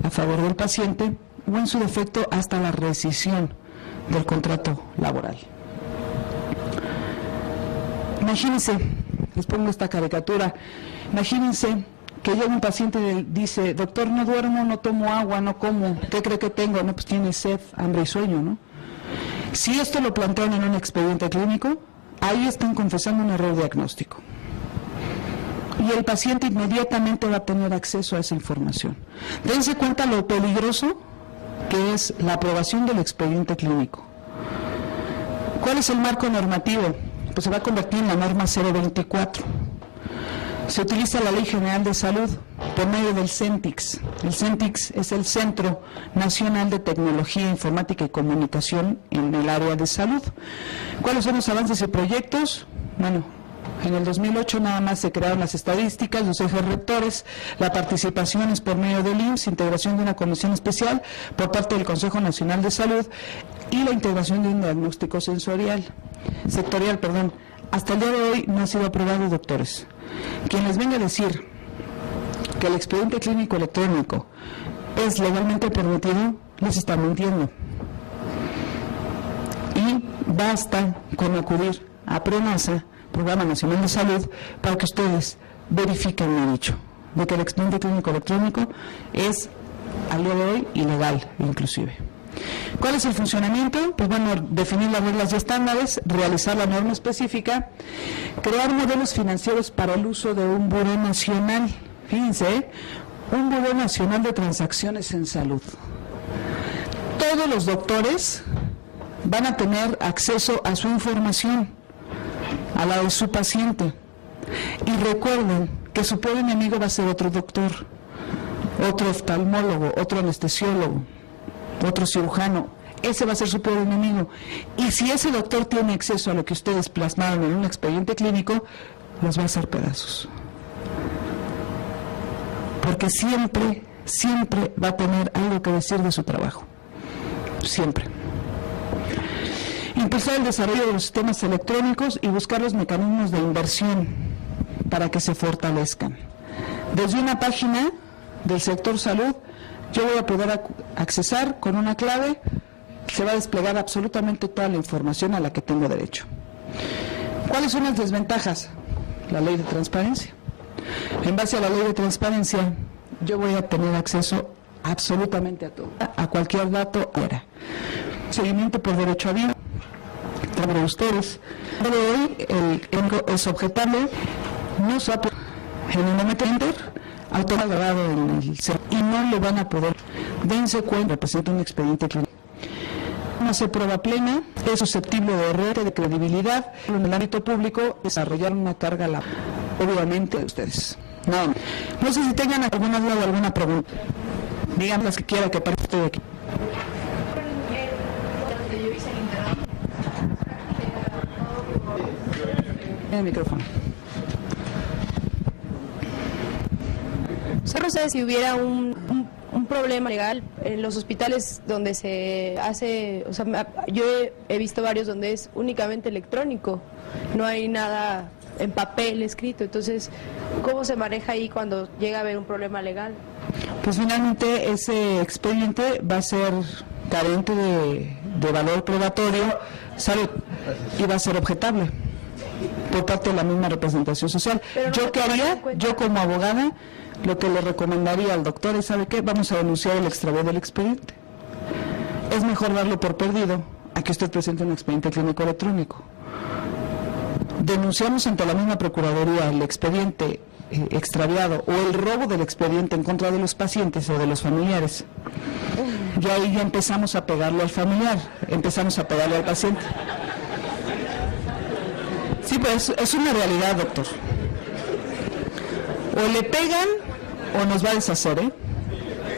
a favor del paciente, o en su defecto hasta la rescisión del contrato laboral. Imagínense, les pongo esta caricatura, imagínense que llega un paciente y dice: doctor, no duermo, no tomo agua, no como, ¿qué cree que tengo? No, pues tiene sed, hambre y sueño, ¿no? Si esto lo plantean en un expediente clínico, ahí están confesando un error diagnóstico. Y el paciente inmediatamente va a tener acceso a esa información. Dense cuenta lo peligroso que es la aprobación del expediente clínico. ¿Cuál es el marco normativo? Pues se va a convertir en la norma 024. Se utiliza la Ley General de Salud por medio del CENTIX. El CENTIX es el Centro Nacional de Tecnología, Informática y Comunicación en el área de salud. ¿Cuáles son los avances y proyectos? Bueno, en el 2008 nada más se crearon las estadísticas, los ejes rectores, la participación es por medio del IMSS, integración de una comisión especial por parte del Consejo Nacional de Salud y la integración de un diagnóstico sectorial. Hasta el día de hoy no ha sido aprobado, doctores. Quien les venga a decir que el expediente clínico electrónico es legalmente permitido, les está mintiendo. Y basta con acudir a PRONASA, Programa Nacional de Salud, para que ustedes verifiquen lo dicho, de que el expediente clínico electrónico es, al día de hoy, ilegal, inclusive. ¿Cuál es el funcionamiento? Pues bueno, definir las reglas y estándares, realizar la norma específica, crear modelos financieros para el uso de un buró nacional. Fíjense, un buró nacional de transacciones en salud. Todos los doctores van a tener acceso a su información, a la de su paciente. Y recuerden que su peor enemigo va a ser otro doctor, otro oftalmólogo, otro anestesiólogo, otro cirujano. Ese va a ser su peor enemigo. Y si ese doctor tiene acceso a lo que ustedes plasmaron en un expediente clínico, los va a hacer pedazos. Porque siempre va a tener algo que decir de su trabajo. Siempre. Impulsar el desarrollo de los sistemas electrónicos y buscar los mecanismos de inversión para que se fortalezcan. Desde una página del sector salud, yo voy a poder accesar con una clave, se va a desplegar absolutamente toda la información a la que tengo derecho. ¿Cuáles son las desventajas? La ley de transparencia. En base a la ley de transparencia, yo voy a tener acceso absolutamente a todo, a cualquier dato ahora. Seguimiento por derecho a vida. Para ustedes, hoy el es objetable, no se va a poder, en el momento de enter, automático en el y no le van a poder. Dense cuenta, representa un expediente clínico. No hace prueba plena, es susceptible de error, de credibilidad. En el ámbito público, desarrollar una carga laboral. Obviamente, ustedes. No sé si tengan alguna duda o alguna pregunta. Díganme las que quiera que aparezca usted aquí. El micrófono. No sé si hubiera un problema legal en los hospitales donde se hace, o sea, yo he visto varios donde es únicamente electrónico, no hay nada en papel escrito, entonces, ¿cómo se maneja ahí cuando llega a haber un problema legal? Pues finalmente ese expediente va a ser carente de valor probatorio, ¿sabe? Y va a ser objetable por parte de la misma representación social. ¿Yo qué haría? Yo como abogada, lo que le recomendaría al doctor es, ¿sabe qué? Vamos a denunciar el extravío del expediente. Es mejor darlo por perdido a que usted presente un expediente clínico electrónico. Denunciamos ante la misma Procuraduría el expediente extraviado o el robo del expediente en contra de los pacientes o de los familiares. Y ahí ya empezamos a pegarle al familiar, empezamos a pegarle al paciente. Sí, pues es una realidad, doctor. O le pegan o nos va a deshacer, ¿eh?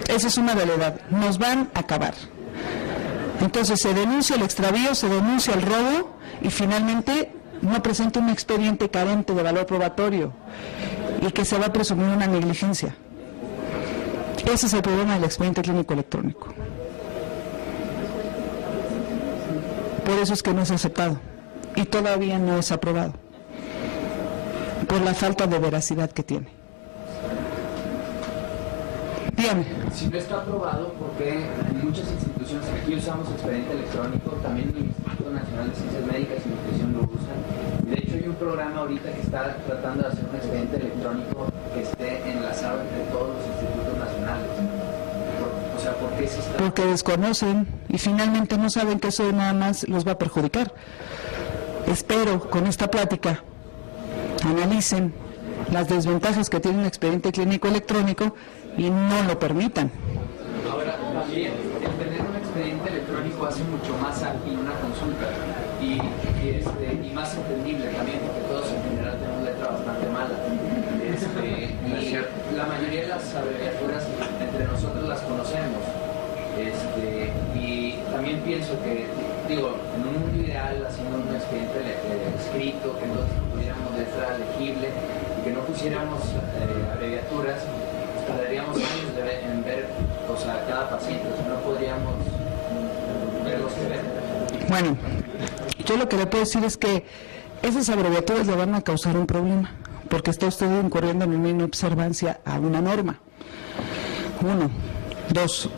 Esa es una realidad. Nos van a acabar. Entonces se denuncia el extravío, se denuncia el robo y finalmente no presenta un expediente carente de valor probatorio y que se va a presumir una negligencia. Ese es el problema del expediente clínico electrónico. Por eso es que no es aceptado y todavía no es aprobado, por la falta de veracidad que tiene. Dígame. Si no está aprobado, porque en muchas instituciones aquí usamos expediente electrónico, también el Instituto Nacional de Ciencias Médicas y Nutrición lo usan. De hecho, hay un programa ahorita que está tratando de hacer un expediente electrónico que esté enlazado entre todos los institutos nacionales. O sea, ¿por qué se está...? Porque desconocen y finalmente no saben que eso nada más los va a perjudicar. Espero con esta plática analicen las desventajas que tiene un expediente clínico electrónico y no lo permitan. Ahora, también el tener un expediente electrónico hace mucho más ágil una consulta y más entendible también, porque todos en general tenemos letra bastante mala. Y la mayoría de las abreviaturas entre nosotros las conocemos. Y también pienso que, digo, en un mundo ideal, haciendo un expediente escrito, que entonces tuviéramos letra legible y que no pusiéramos abreviaturas, pues tardaríamos años en ver, o sea, cada paciente, o sea, no podríamos ver los que ven. Bueno, yo lo que le puedo decir es que esas abreviaturas le van a causar un problema, porque está usted incurriendo en una inobservancia a una norma. 1. 2.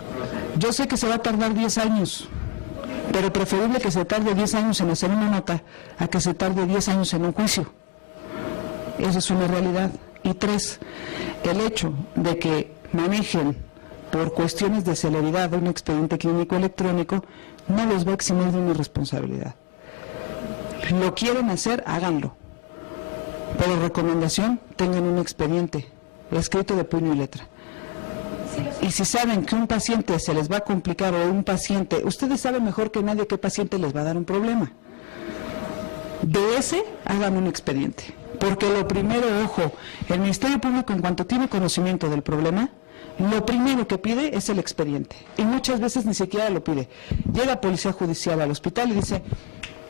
Yo sé que se va a tardar 10 años, pero preferible que se tarde 10 años en hacer una nota a que se tarde 10 años en un juicio. Eso es una realidad. Y 3, el hecho de que manejen por cuestiones de celeridad un expediente clínico electrónico no los va a eximir de una responsabilidad. Lo quieren hacer, háganlo. Pero recomendación, tengan un expediente escrito de puño y letra. Y si saben que un paciente se les va a complicar o un paciente, ustedes saben mejor que nadie qué paciente les va a dar un problema. De ese, hagan un expediente. Porque lo primero, ojo, el Ministerio Público en cuanto tiene conocimiento del problema, lo primero que pide es el expediente. Y muchas veces ni siquiera lo pide. Llega Policía Judicial al hospital y dice,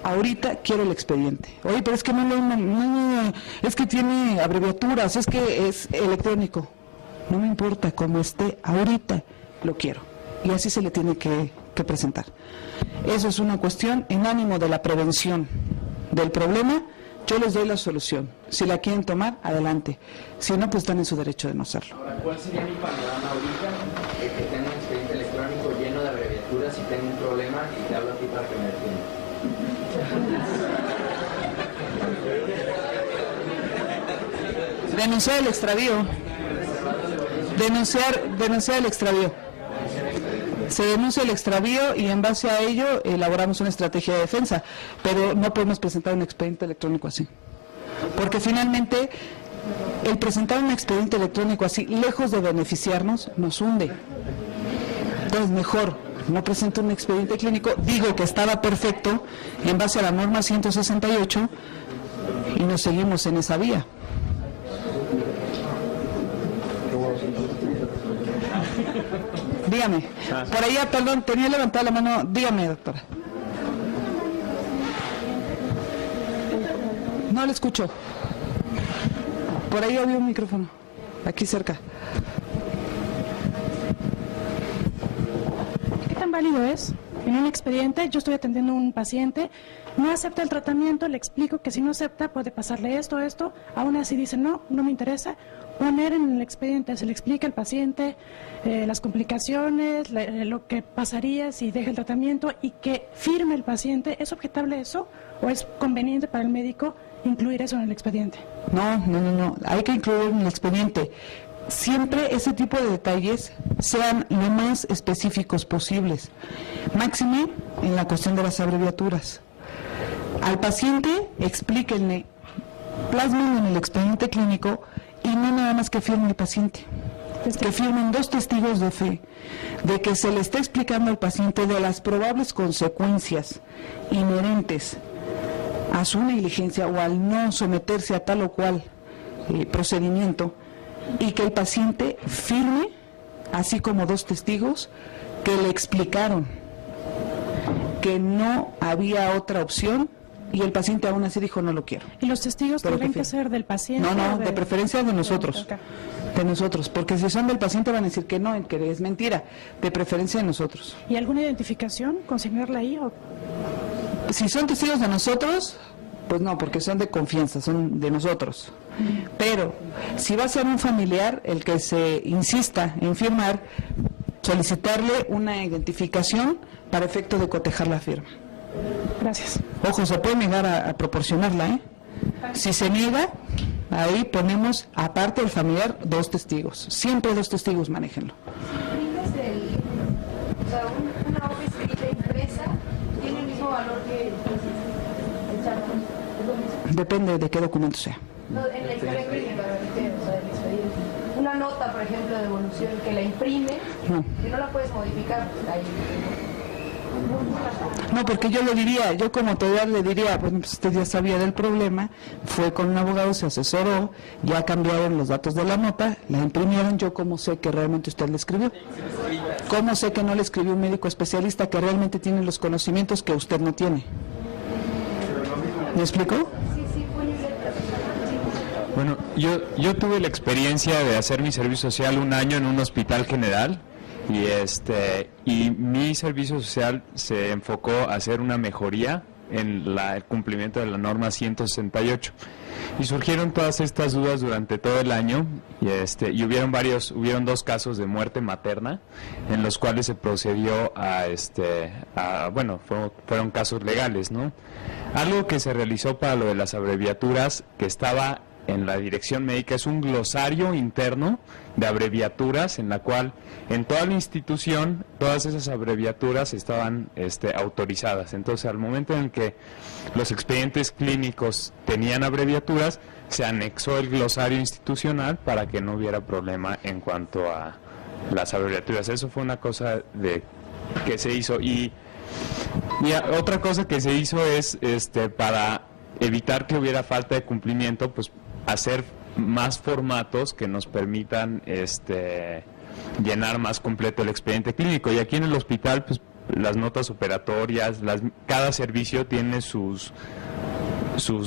ahorita quiero el expediente. Oye, pero es que no, es que tiene abreviaturas, es que es electrónico. No me importa cómo esté, ahorita lo quiero. Y así se le tiene que presentar. Eso es una cuestión en ánimo de la prevención del problema. Yo les doy la solución. Si la quieren tomar, adelante. Si no, pues están en su derecho de no hacerlo. Ahora, ¿cuál sería mi panorama ahorita? Que tenga un expediente electrónico lleno de abreviaturas y tengo un problema y te hablo a ti para que me defiendas. Denunciar el extravío. Denunciar el extravío. Se denuncia el extravío y en base a ello elaboramos una estrategia de defensa, pero no podemos presentar un expediente electrónico así. Porque finalmente el presentar un expediente electrónico así, lejos de beneficiarnos, nos hunde. Entonces mejor no presento un expediente clínico, digo que estaba perfecto en base a la norma 168 y nos seguimos en esa vía. Dígame. Por allá, perdón, tenía levantada la mano. Dígame, doctora. No le escucho. Por ahí había un micrófono. Aquí cerca. ¿Qué tan válido es? En un expediente, yo estoy atendiendo a un paciente, no acepta el tratamiento, le explico que si no acepta puede pasarle esto, aún así dice no me interesa. Poner en el expediente, se le explica al paciente las complicaciones, lo que pasaría si deja el tratamiento y que firme el paciente. ¿Es objetable eso o es conveniente para el médico incluir eso en el expediente? No, hay que incluir en el expediente. Siempre ese tipo de detalles sean lo más específicos posibles. Máxime en la cuestión de las abreviaturas. Al paciente explíquenle, plasmen en el expediente clínico y no nada más que firme el paciente, que firmen 2 testigos de fe de que se le está explicando al paciente de las probables consecuencias inherentes a su negligencia o al no someterse a tal o cual procedimiento, y que el paciente firme, así como 2 testigos que le explicaron que no había otra opción y el paciente aún así dijo no lo quiero. ¿Y los testigos tendrán que ser del paciente? No, de preferencia de nosotros. De nosotros, porque si son del paciente van a decir que no, que es mentira. De preferencia de nosotros. ¿Y alguna identificación? ¿Consignarla ahí? O... Si son testigos de nosotros, pues no, porque son de confianza, son de nosotros. Pero si va a ser un familiar el que se insista en firmar, solicitarle una identificación para efecto de cotejar la firma. Gracias. Ojo, se puede negar a proporcionarla, ¿eh? Si se niega, ahí ponemos, aparte del familiar, 2 testigos. Siempre 2 testigos, manéjenlo. O sea, una hoja escrita impresa tiene el mismo valor que el chartón. Depende de qué documento sea. No, en la historia clínica, o sea, el expediente. Una nota, por ejemplo, de evolución que la imprime, No. que no la puedes modificar, ahí. No, porque yo le diría, yo como autoridad le diría, bueno, pues usted ya sabía del problema, fue con un abogado, se asesoró, ya cambiaron los datos de la nota, la imprimieron, yo cómo sé que realmente usted le escribió. ¿Cómo sé que no le escribió un médico especialista que realmente tiene los conocimientos que usted no tiene? ¿Me explicó? Bueno, yo tuve la experiencia de hacer mi servicio social 1 año en un hospital general y mi servicio social se enfocó a hacer una mejoría en el cumplimiento de la norma 168 y surgieron todas estas dudas durante todo el año y hubieron 2 casos de muerte materna en los cuales se procedió fueron casos legales, ¿no? Algo que se realizó para lo de las abreviaturas que estaba en la dirección médica es un glosario interno de abreviaturas en la cual en toda la institución todas esas abreviaturas estaban autorizadas. Entonces al momento en que los expedientes clínicos tenían abreviaturas se anexó el glosario institucional para que no hubiera problema en cuanto a las abreviaturas. Eso fue una cosa que se hizo y otra cosa que se hizo es para evitar que hubiera falta de cumplimiento, pues hacer más formatos que nos permitan llenar más completo el expediente clínico. Y aquí en el hospital, pues las notas operatorias, cada servicio tiene sus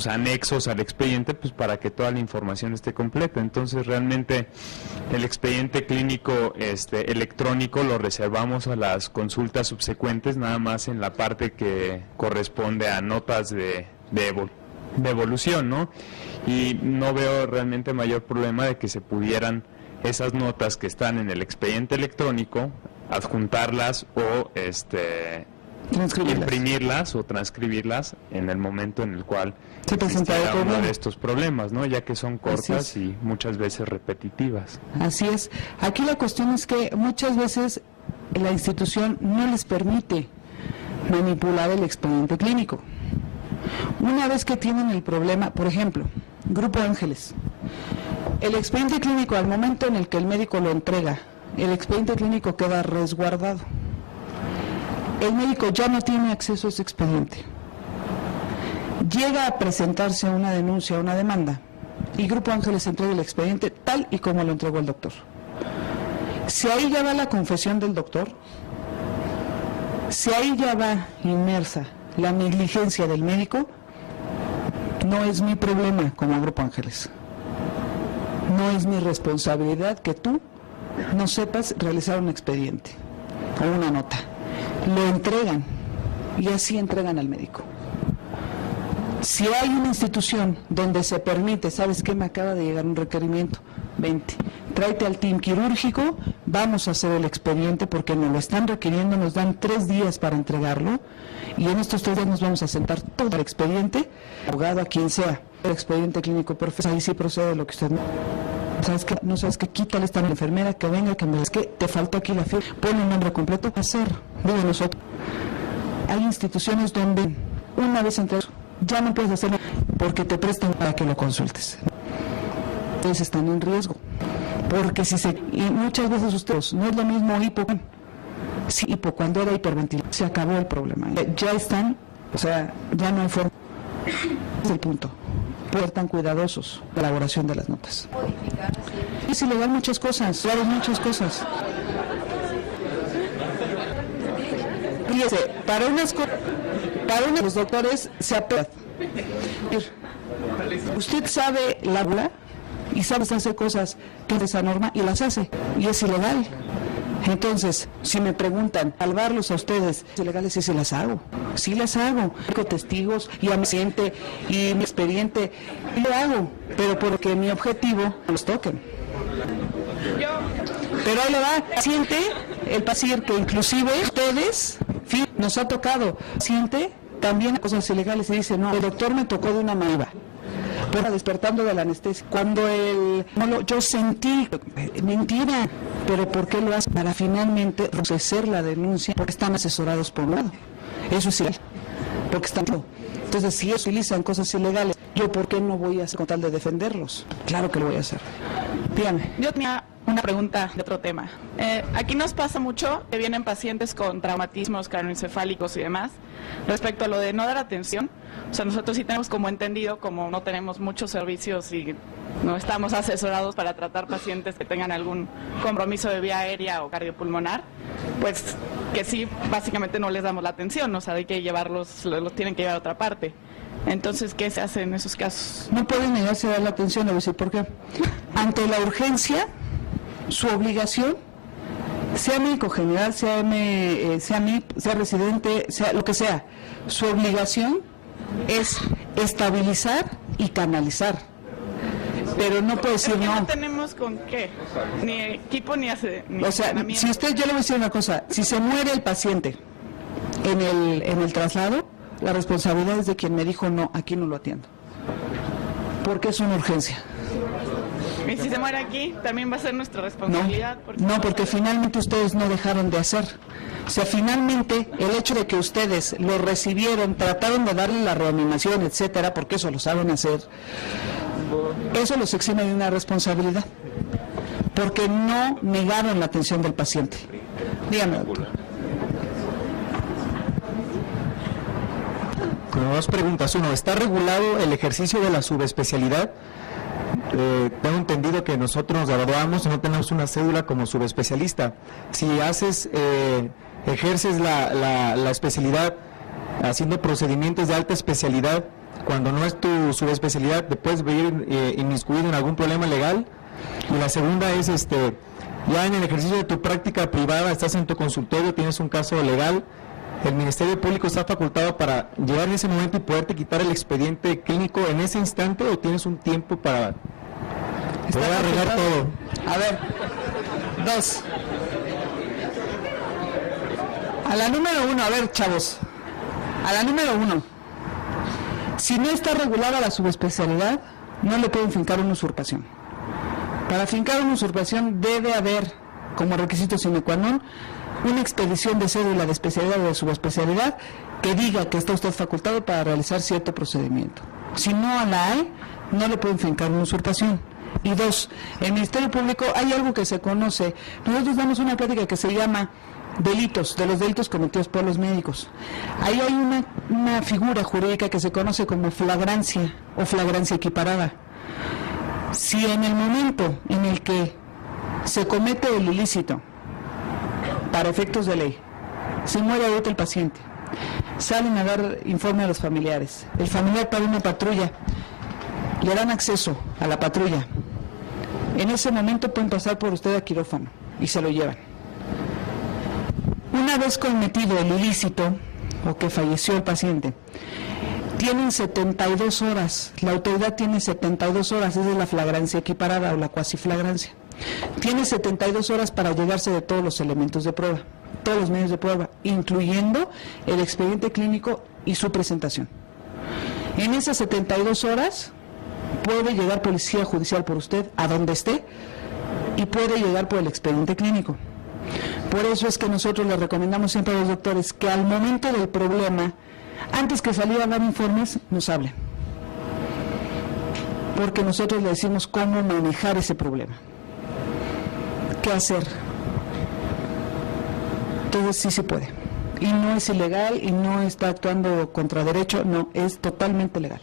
anexos al expediente, pues para que toda la información esté completa. Entonces realmente el expediente clínico electrónico lo reservamos a las consultas subsecuentes, nada más en la parte que corresponde a notas de evolución, ¿no? Y no veo realmente mayor problema de que se pudieran esas notas que están en el expediente electrónico adjuntarlas o imprimirlas o transcribirlas en el momento en el cual se presenta uno de estos problemas, ¿no? Ya que son cortas y muchas veces repetitivas. Así es. Aquí la cuestión es que muchas veces la institución no les permite manipular el expediente clínico. Una vez que tienen el problema, por ejemplo, Grupo Ángeles, el expediente clínico al momento en el que el médico lo entrega, el expediente clínico queda resguardado. El médico ya no tiene acceso a ese expediente. Llega a presentarse una denuncia, una demanda, y Grupo Ángeles entrega el expediente tal y como lo entregó el doctor. Si ahí ya va la confesión del doctor, si ahí ya va inmersa la negligencia del médico, no es mi problema como Grupo Ángeles. No es mi responsabilidad que tú no sepas realizar un expediente o una nota. Lo entregan y así entregan al médico. Si hay una institución donde se permite, ¿sabes qué? Me acaba de llegar un requerimiento, vente, tráete al team quirúrgico, vamos a hacer el expediente porque nos lo están requiriendo, nos dan 3 días para entregarlo y en estos 3 días nos vamos a sentar todo el expediente, abogado a quien sea, el expediente clínico perfecto, ahí sí procede lo que usted ¿sabes qué? No sabes qué, quítale esta enfermera, que venga, que me es que te falta aquí la firma, pon un nombre completo, hacer, digo nosotros. Hay instituciones donde una vez entre ya no puedes hacerlo porque te prestan para que lo consultes. Entonces están en riesgo. Porque y muchas veces ustedes, no es lo mismo hipo. Sí, hipo, cuando era hiperventilación, se acabó el problema. Ya están, o sea, ya no hay forma. Es el punto. Por tan cuidadosos la elaboración de las notas. Es ilegal muchas cosas, claro, muchas cosas. Fíjese, para los doctores se apelan. Usted sabe la regla y sabe hacer cosas que es esa norma y las hace, y es ilegal. Entonces, si me preguntan, salvarlos a ustedes, ilegales, sí las hago. Sí las hago. Tengo testigos y a mi paciente y mi expediente, y lo hago, pero porque mi objetivo no los toquen. Pero ahí le va, el paciente que inclusive ustedes, nos ha tocado, paciente también cosas ilegales y dice, no, el doctor me tocó de una manera. Despertando de la anestesia. Cuando yo sentí, mentira, pero ¿por qué lo hacen? Para finalmente procesar la denuncia, porque están asesorados por un lado. Eso es ilegal, porque están. Entonces, si ellos utilizan cosas ilegales, ¿yo por qué no voy a hacer con tal de defenderlos? Claro que lo voy a hacer. Dígame. Yo tenía una pregunta de otro tema. Aquí nos pasa mucho que vienen pacientes con traumatismos craneoencefálicos y demás. Respecto a lo de no dar atención, o sea, nosotros sí tenemos como entendido, como no tenemos muchos servicios y no estamos asesorados para tratar pacientes que tengan algún compromiso de vía aérea o cardiopulmonar, pues que sí, básicamente no les damos la atención, o sea, hay que llevarlos, los tienen que llevar a otra parte. Entonces, ¿qué se hace en esos casos? No pueden negarse a dar la atención, le voy a decir por qué. Ante la urgencia, su obligación, sea médico general, sea MIP, sea residente, sea lo que sea, su obligación es estabilizar y canalizar. Pero no puede decir no. No tenemos con qué, ni equipo ni o sea, si usted, yo le voy a decir una cosa, si se muere el paciente en el traslado, la responsabilidad es de quien me dijo no, aquí no lo atiendo, porque es una urgencia. Y si se muere aquí, también va a ser nuestra responsabilidad. No, porque finalmente ustedes no dejaron de hacer. O sea, finalmente el hecho de que ustedes lo recibieron, trataron de darle la reanimación, etcétera, porque eso lo saben hacer, eso los exime de una responsabilidad, porque no negaron la atención del paciente. Dígame, doctor. Con dos preguntas. Uno, ¿está regulado el ejercicio de la subespecialidad? Tengo entendido que nosotros nos graduamos y no tenemos una cédula como subespecialista. Si ejerces la especialidad haciendo procedimientos de alta especialidad, cuando no es tu subespecialidad, ¿te puedes ver inmiscuido en algún problema legal? Y la segunda es, ya en el ejercicio de tu práctica privada, estás en tu consultorio, tienes un caso legal, ¿el Ministerio Público está facultado para llegar en ese momento y poderte quitar el expediente clínico en ese instante, o tienes un tiempo para poder arreglar todo? A ver, dos. A la número uno, a ver, chavos. A la número uno. Si no está regulada la subespecialidad, no le pueden fincar una usurpación. Para fincar una usurpación debe haber, como requisito sine qua non, una expedición de cédula de especialidad o de subespecialidad que diga que está usted facultado para realizar cierto procedimiento. Si no la hay, no le pueden fincar una usurpación. Y dos, en el Ministerio Público hay algo que se conoce, nosotros damos una plática que se llama delitos, de los delitos cometidos por los médicos. Ahí hay una figura jurídica que se conoce como flagrancia o flagrancia equiparada. Si en el momento en el que se comete el ilícito, para efectos de ley, se muere ahorita el paciente, salen a dar informe a los familiares, el familiar para una patrulla, le dan acceso a la patrulla, en ese momento pueden pasar por usted a quirófano y se lo llevan. Una vez cometido el ilícito o que falleció el paciente, tienen 72 horas, la autoridad tiene 72 horas, esa es la flagrancia equiparada o la cuasiflagrancia. Tiene 72 horas para llegarse de todos los elementos de prueba, todos los medios de prueba, incluyendo el expediente clínico y su presentación. En esas 72 horas puede llegar policía judicial por usted a donde esté y puede llegar por el expediente clínico. Por eso es que nosotros le recomendamos siempre a los doctores que al momento del problema, antes que salir a dar informes, nos hablen. Porque nosotros le decimos cómo manejar ese problema. ¿Qué hacer? Entonces sí se puede. Y no es ilegal y no está actuando contra derecho, no, es totalmente legal.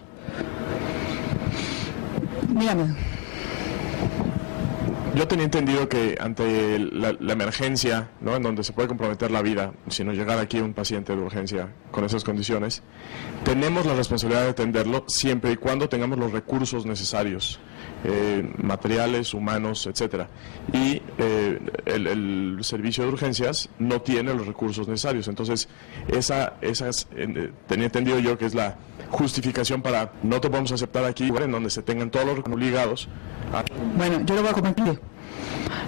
Dígame. Yo tenía entendido que ante la emergencia, ¿no?, en donde se puede comprometer la vida, si nos llegara aquí un paciente de urgencia con esas condiciones, tenemos la responsabilidad de atenderlo siempre y cuando tengamos los recursos necesarios, materiales, humanos, etcétera. Y el servicio de urgencias no tiene los recursos necesarios. Entonces, tenía entendido yo que es la justificación para no te podemos aceptar aquí, en donde se tengan todos los recursos ligados. Bueno, yo lo voy a comentar.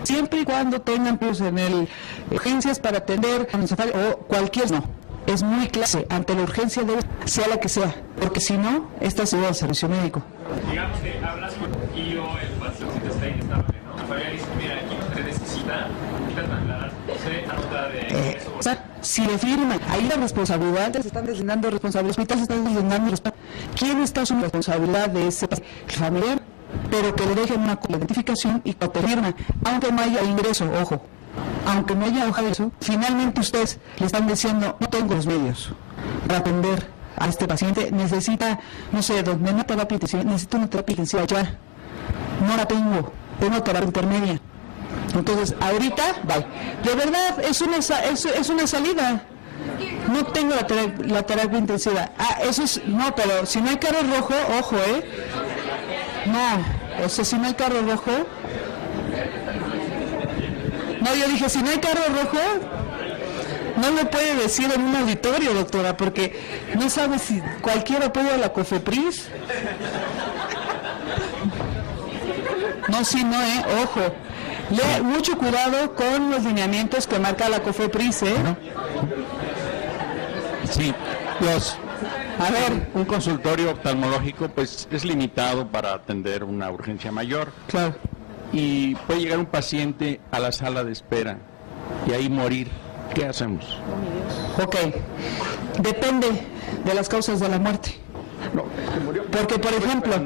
Siempre y cuando tengan en urgencias para atender o cualquier, no, es muy clase, ante la urgencia debe sea la que sea, porque si no, esta se va al servicio médico. Digamos que hablas con el paciente está inestable, ¿no? La familia dice, mira, aquí no te necesita, trasladarse a nota de eso. O sea, si le firman, ahí la responsabilidad, se están deslindando responsabilidades, los hospitales se están deslindando responsabilidades. ¿Quién está asumiendo la responsabilidad de ese paciente? El familiar. pero que le dejen una identificación y confirma, aunque no haya ingreso, ojo, aunque no haya hoja de ingreso, finalmente ustedes le están diciendo, no tengo los medios para atender a este paciente, necesita, no sé, donde una terapia intensiva, necesito una terapia intensiva ya, no la tengo terapia intermedia. Entonces, ahorita, bye. De verdad, es una salida. No tengo la terapia intensiva. Eso es, no, pero si no hay carro rojo, ojo, no, o sea, si no hay carro rojo. No, yo dije, si no hay carro rojo, no lo puede decir en un auditorio, doctora, porque no sabe si cualquiera puede ir a la COFEPRIS. No, sí, no, ojo. Mucho cuidado con los lineamientos que marca la COFEPRIS, Sí, a ver, un consultorio oftalmológico pues es limitado para atender una urgencia mayor. Claro. Y puede llegar un paciente a la sala de espera y ahí morir. ¿Qué hacemos? Ok, depende de las causas de la muerte. No, murió. Porque, por ejemplo,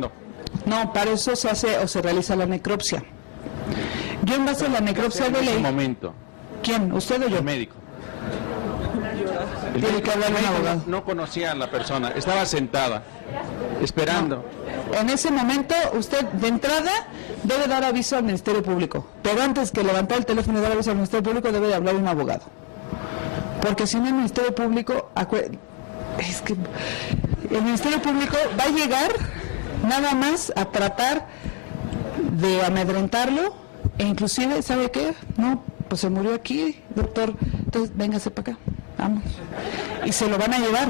no, para eso se hace o se realiza la necropsia. Yo en base a la necropsia de ley... En ese momento. ¿Quién? ¿Usted o yo? El médico. Tiene que hablar un abogado. No conocía a la persona, estaba sentada, esperando. No. En ese momento, usted de entrada debe dar aviso al Ministerio Público. Pero antes que levantar el teléfono y dar aviso al Ministerio Público, debe de hablar un abogado. Porque si no, el Ministerio Público... Es que el Ministerio Público va a llegar nada más a tratar de amedrentarlo e inclusive, ¿sabe qué? No, pues se murió aquí, doctor, entonces véngase para acá, vamos. Y se lo van a llevar.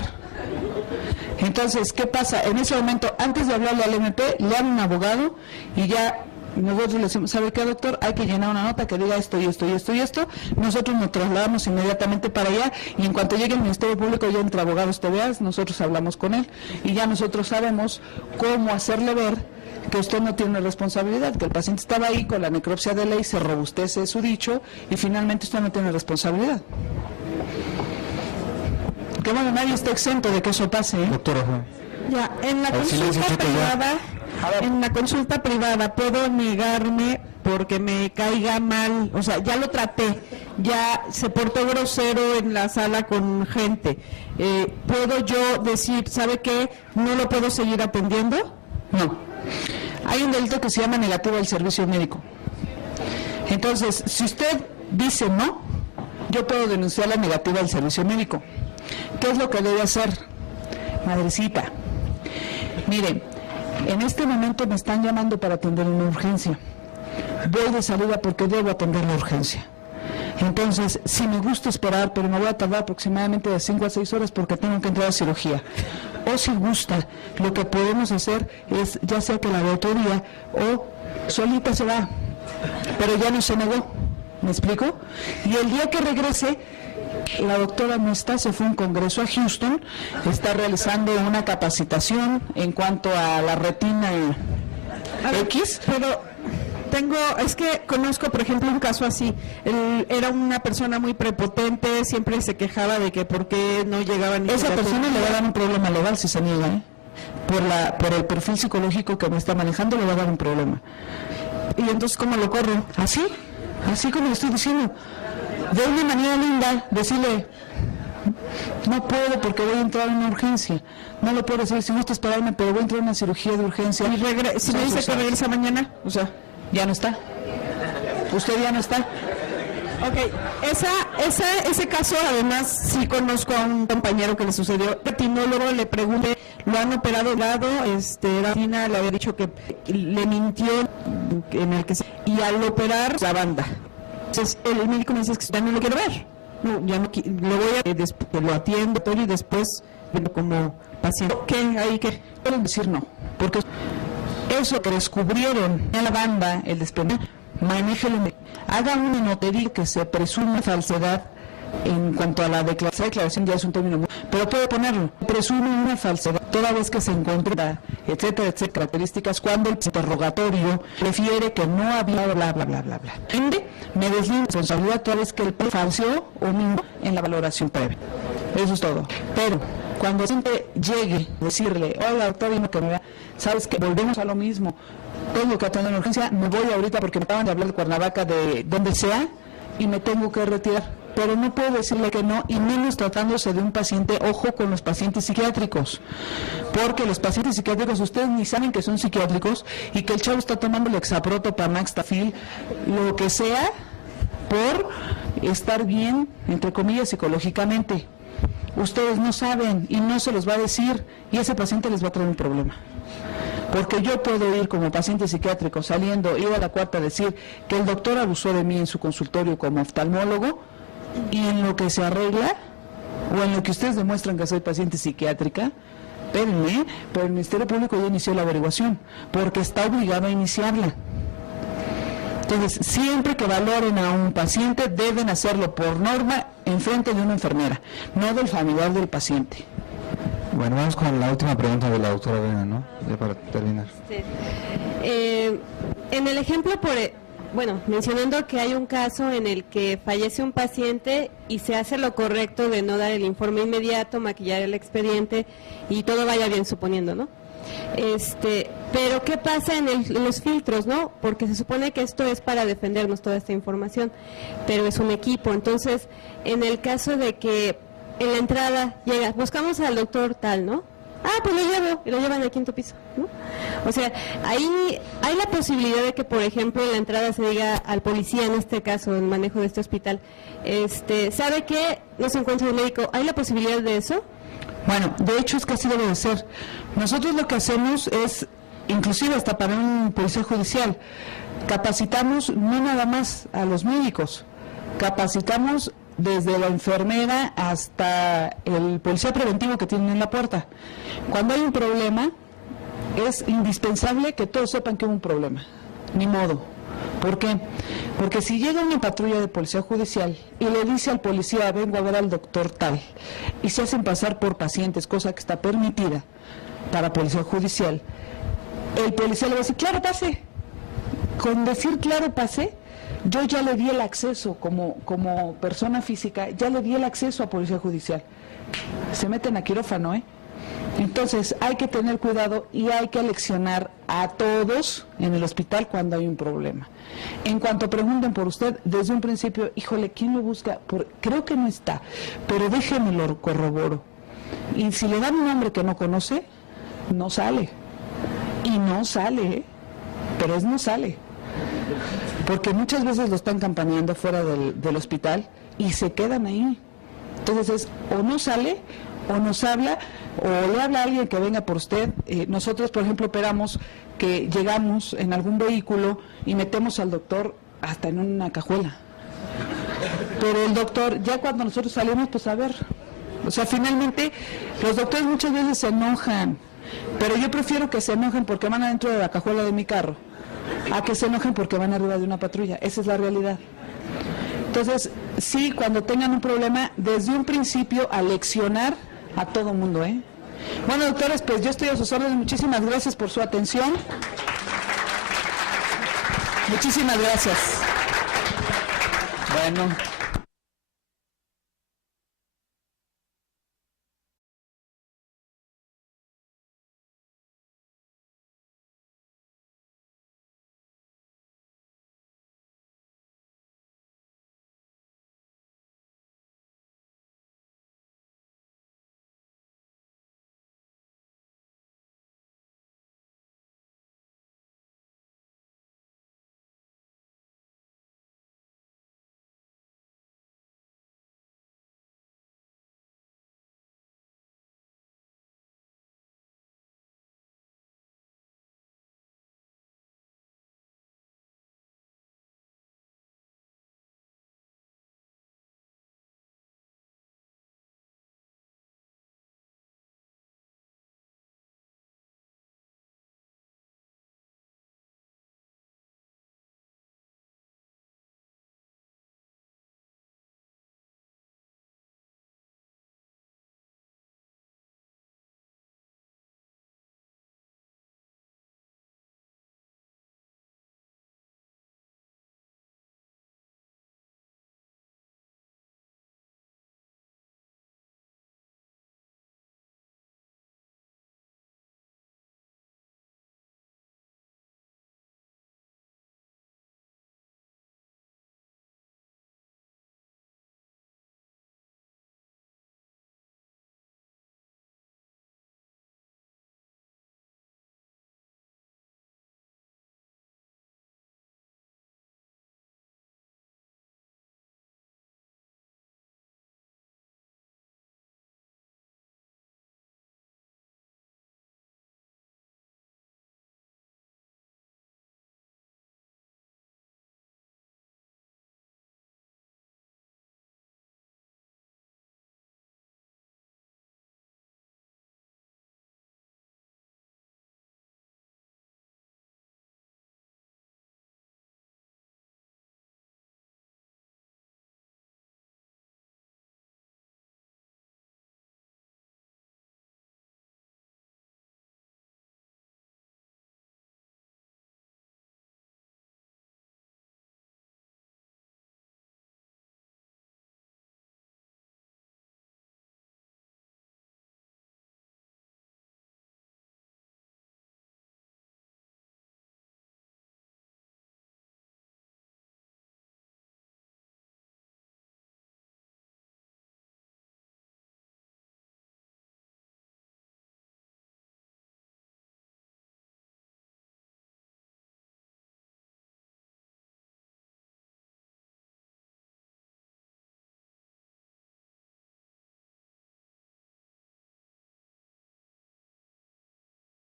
Entonces, ¿qué pasa? En ese momento, antes de hablarle al MP, le dan un abogado y ya nosotros le decimos, ¿sabe qué, doctor? Hay que llenar una nota que diga esto y esto y esto y esto. Nosotros nos trasladamos inmediatamente para allá y en cuanto llegue el Ministerio Público, ya entre abogados TVAs, nosotros hablamos con él y ya nosotros sabemos cómo hacerle ver que usted no tiene responsabilidad, que el paciente estaba ahí con la necropsia de ley, se robustece su dicho y finalmente usted no tiene responsabilidad. Que bueno, nadie está exento de que eso pase, Doctora. Ya, en la consulta privada puedo negarme porque me caiga mal, o sea, ya lo traté, ya se portó grosero en la sala con gente. ¿Puedo yo decir, ¿sabe qué? ¿No lo puedo seguir atendiendo? No. Hay un delito que se llama negativo al servicio médico. Entonces, si usted dice no, yo puedo denunciar la negativa al servicio médico. ¿Qué es lo que debe hacer? Madrecita, mire, en este momento me están llamando para atender una urgencia. Voy de salida porque debo atender la urgencia. Entonces, si me gusta esperar, pero me voy a tardar aproximadamente de 5 a 6 horas porque tengo que entrar a cirugía. O si gusta, lo que podemos hacer es, ya sea que la auditoría o solita se va, pero ya no se negó. ¿Me explico? Y el día que regrese, la doctora no está, se fue a un congreso a Houston, está realizando una capacitación en cuanto a la retina X. Pero es que conozco, por ejemplo, un caso así. Él era una persona muy prepotente, siempre se quejaba de que por qué no llegaban. Esa persona le va a dar un problema legal si se niega, por el perfil psicológico que me está manejando, le va a dar un problema. ¿Y entonces cómo lo corro? Así como le estoy diciendo, de una manera linda, decirle, no puedo porque voy a entrar en una urgencia, no lo puedo decir, si gusta esperarme, pero voy a entrar en una cirugía de urgencia. ¿Y si me dice que regresa mañana? O sea, ya no está. Usted ya no está. Ok, ese caso además sí conozco a un compañero que le sucedió. Retinólogo, le pregunté, lo han operado de lado, Tina le había dicho que le mintió en el que y al operar la banda. Entonces el médico me dice que ya no lo quiero ver. No, ya no lo voy a lo atiendo todo y después como paciente. ¿Qué? Ahí que pueden decir no, porque eso que descubrieron en la banda, el desprendimiento, manéjelo, haga una notería que se presume falsedad en cuanto a la declaración, ya es un término muy, pero puede ponerlo, presume una falsedad toda vez que se encuentra, etcétera, etcétera, características cuando el interrogatorio refiere que no había bla, bla, bla, bla, bla. Me deslindo de responsabilidad toda vez que el falseó o mintió en la valoración previa. Eso es todo. Pero Cuando el paciente llegue, decirle, hola doctor, dime que me vea, sabes que volvemos a lo mismo, tengo que atender una urgencia, me voy ahorita porque me acaban de hablar de Cuernavaca, de donde sea, y me tengo que retirar. Pero no puedo decirle que no, y menos tratándose de un paciente. Ojo con los pacientes psiquiátricos, porque los pacientes psiquiátricos ustedes ni saben que son psiquiátricos y que el chavo está tomando Lexapro, Pamax, Tafil, lo que sea, por estar bien, entre comillas, psicológicamente. Ustedes no saben y no se los va a decir, y ese paciente les va a traer un problema. Porque yo puedo ir como paciente psiquiátrico saliendo, ir a la cuarta a decir que el doctor abusó de mí en su consultorio como oftalmólogo, y en lo que se arregla, o en lo que ustedes demuestran que soy paciente psiquiátrica, espérenme, pero el Ministerio Público ya inició la averiguación, porque está obligado a iniciarla. Entonces, siempre que valoren a un paciente, deben hacerlo por norma en frente de una enfermera, no del familiar del paciente. Bueno, vamos con la última pregunta de la doctora Vega, ¿no? Ya para terminar. Sí. En el ejemplo, mencionando que hay un caso en el que fallece un paciente y se hace lo correcto de no dar el informe inmediato, maquillar el expediente y todo vaya bien, suponiendo, ¿no? Pero ¿qué pasa en los filtros, no? Porque se supone que esto es para defendernos toda esta información, pero es un equipo. Entonces, en el caso de que en la entrada llega, buscamos al doctor tal, ¿no? Ah, pues lo llevo, y lo llevan al quinto piso, ¿no? O sea, ahí hay la posibilidad de que, por ejemplo, en la entrada se diga al policía, en este caso, en el manejo de este hospital, ¿sabe qué? No se encuentra el médico. ¿Hay la posibilidad de eso? Bueno, de hecho es que así debe de ser. Nosotros lo que hacemos es, inclusive hasta para un policía judicial, capacitamos no nada más a los médicos, capacitamos desde la enfermera hasta el policía preventivo que tienen en la puerta. Cuando hay un problema, es indispensable que todos sepan que hubo un problema, ni modo. ¿Por qué? Porque si llega una patrulla de policía judicial y le dice al policía, vengo a ver al doctor tal, y se hacen pasar por pacientes, cosa que está permitida para policía judicial, el policía le va a decir, claro, pase. Con decir claro, pase, yo ya le di el acceso como persona física, ya le di el acceso a policía judicial. Se meten a quirófano, ¿eh? Entonces hay que tener cuidado y hay que aleccionar a todos en el hospital cuando hay un problema. En cuanto pregunten por usted, desde un principio, híjole, ¿quién lo busca? Creo que no está, pero déjeme lo corroboro. Y si le dan un nombre que no conoce, no sale. Y no sale, ¿eh? Pero no sale. Porque muchas veces lo están campaneando fuera del hospital y se quedan ahí. Entonces o no sale, o nos habla, o le habla a alguien que venga por usted. Nosotros, por ejemplo, operamos que llegamos en algún vehículo y metemos al doctor hasta en una cajuela. Pero el doctor, ya cuando nosotros salimos, pues a ver, o sea, finalmente los doctores muchas veces se enojan, pero yo prefiero que se enojen porque van adentro de la cajuela de mi carro, a que se enojen porque van arriba de una patrulla. Esa es la realidad. Entonces, sí, cuando tengan un problema, desde un principio aleccionar a todo mundo, ¿eh? Bueno, doctores, pues yo estoy a sus órdenes. Muchísimas gracias por su atención. Muchísimas gracias. Bueno.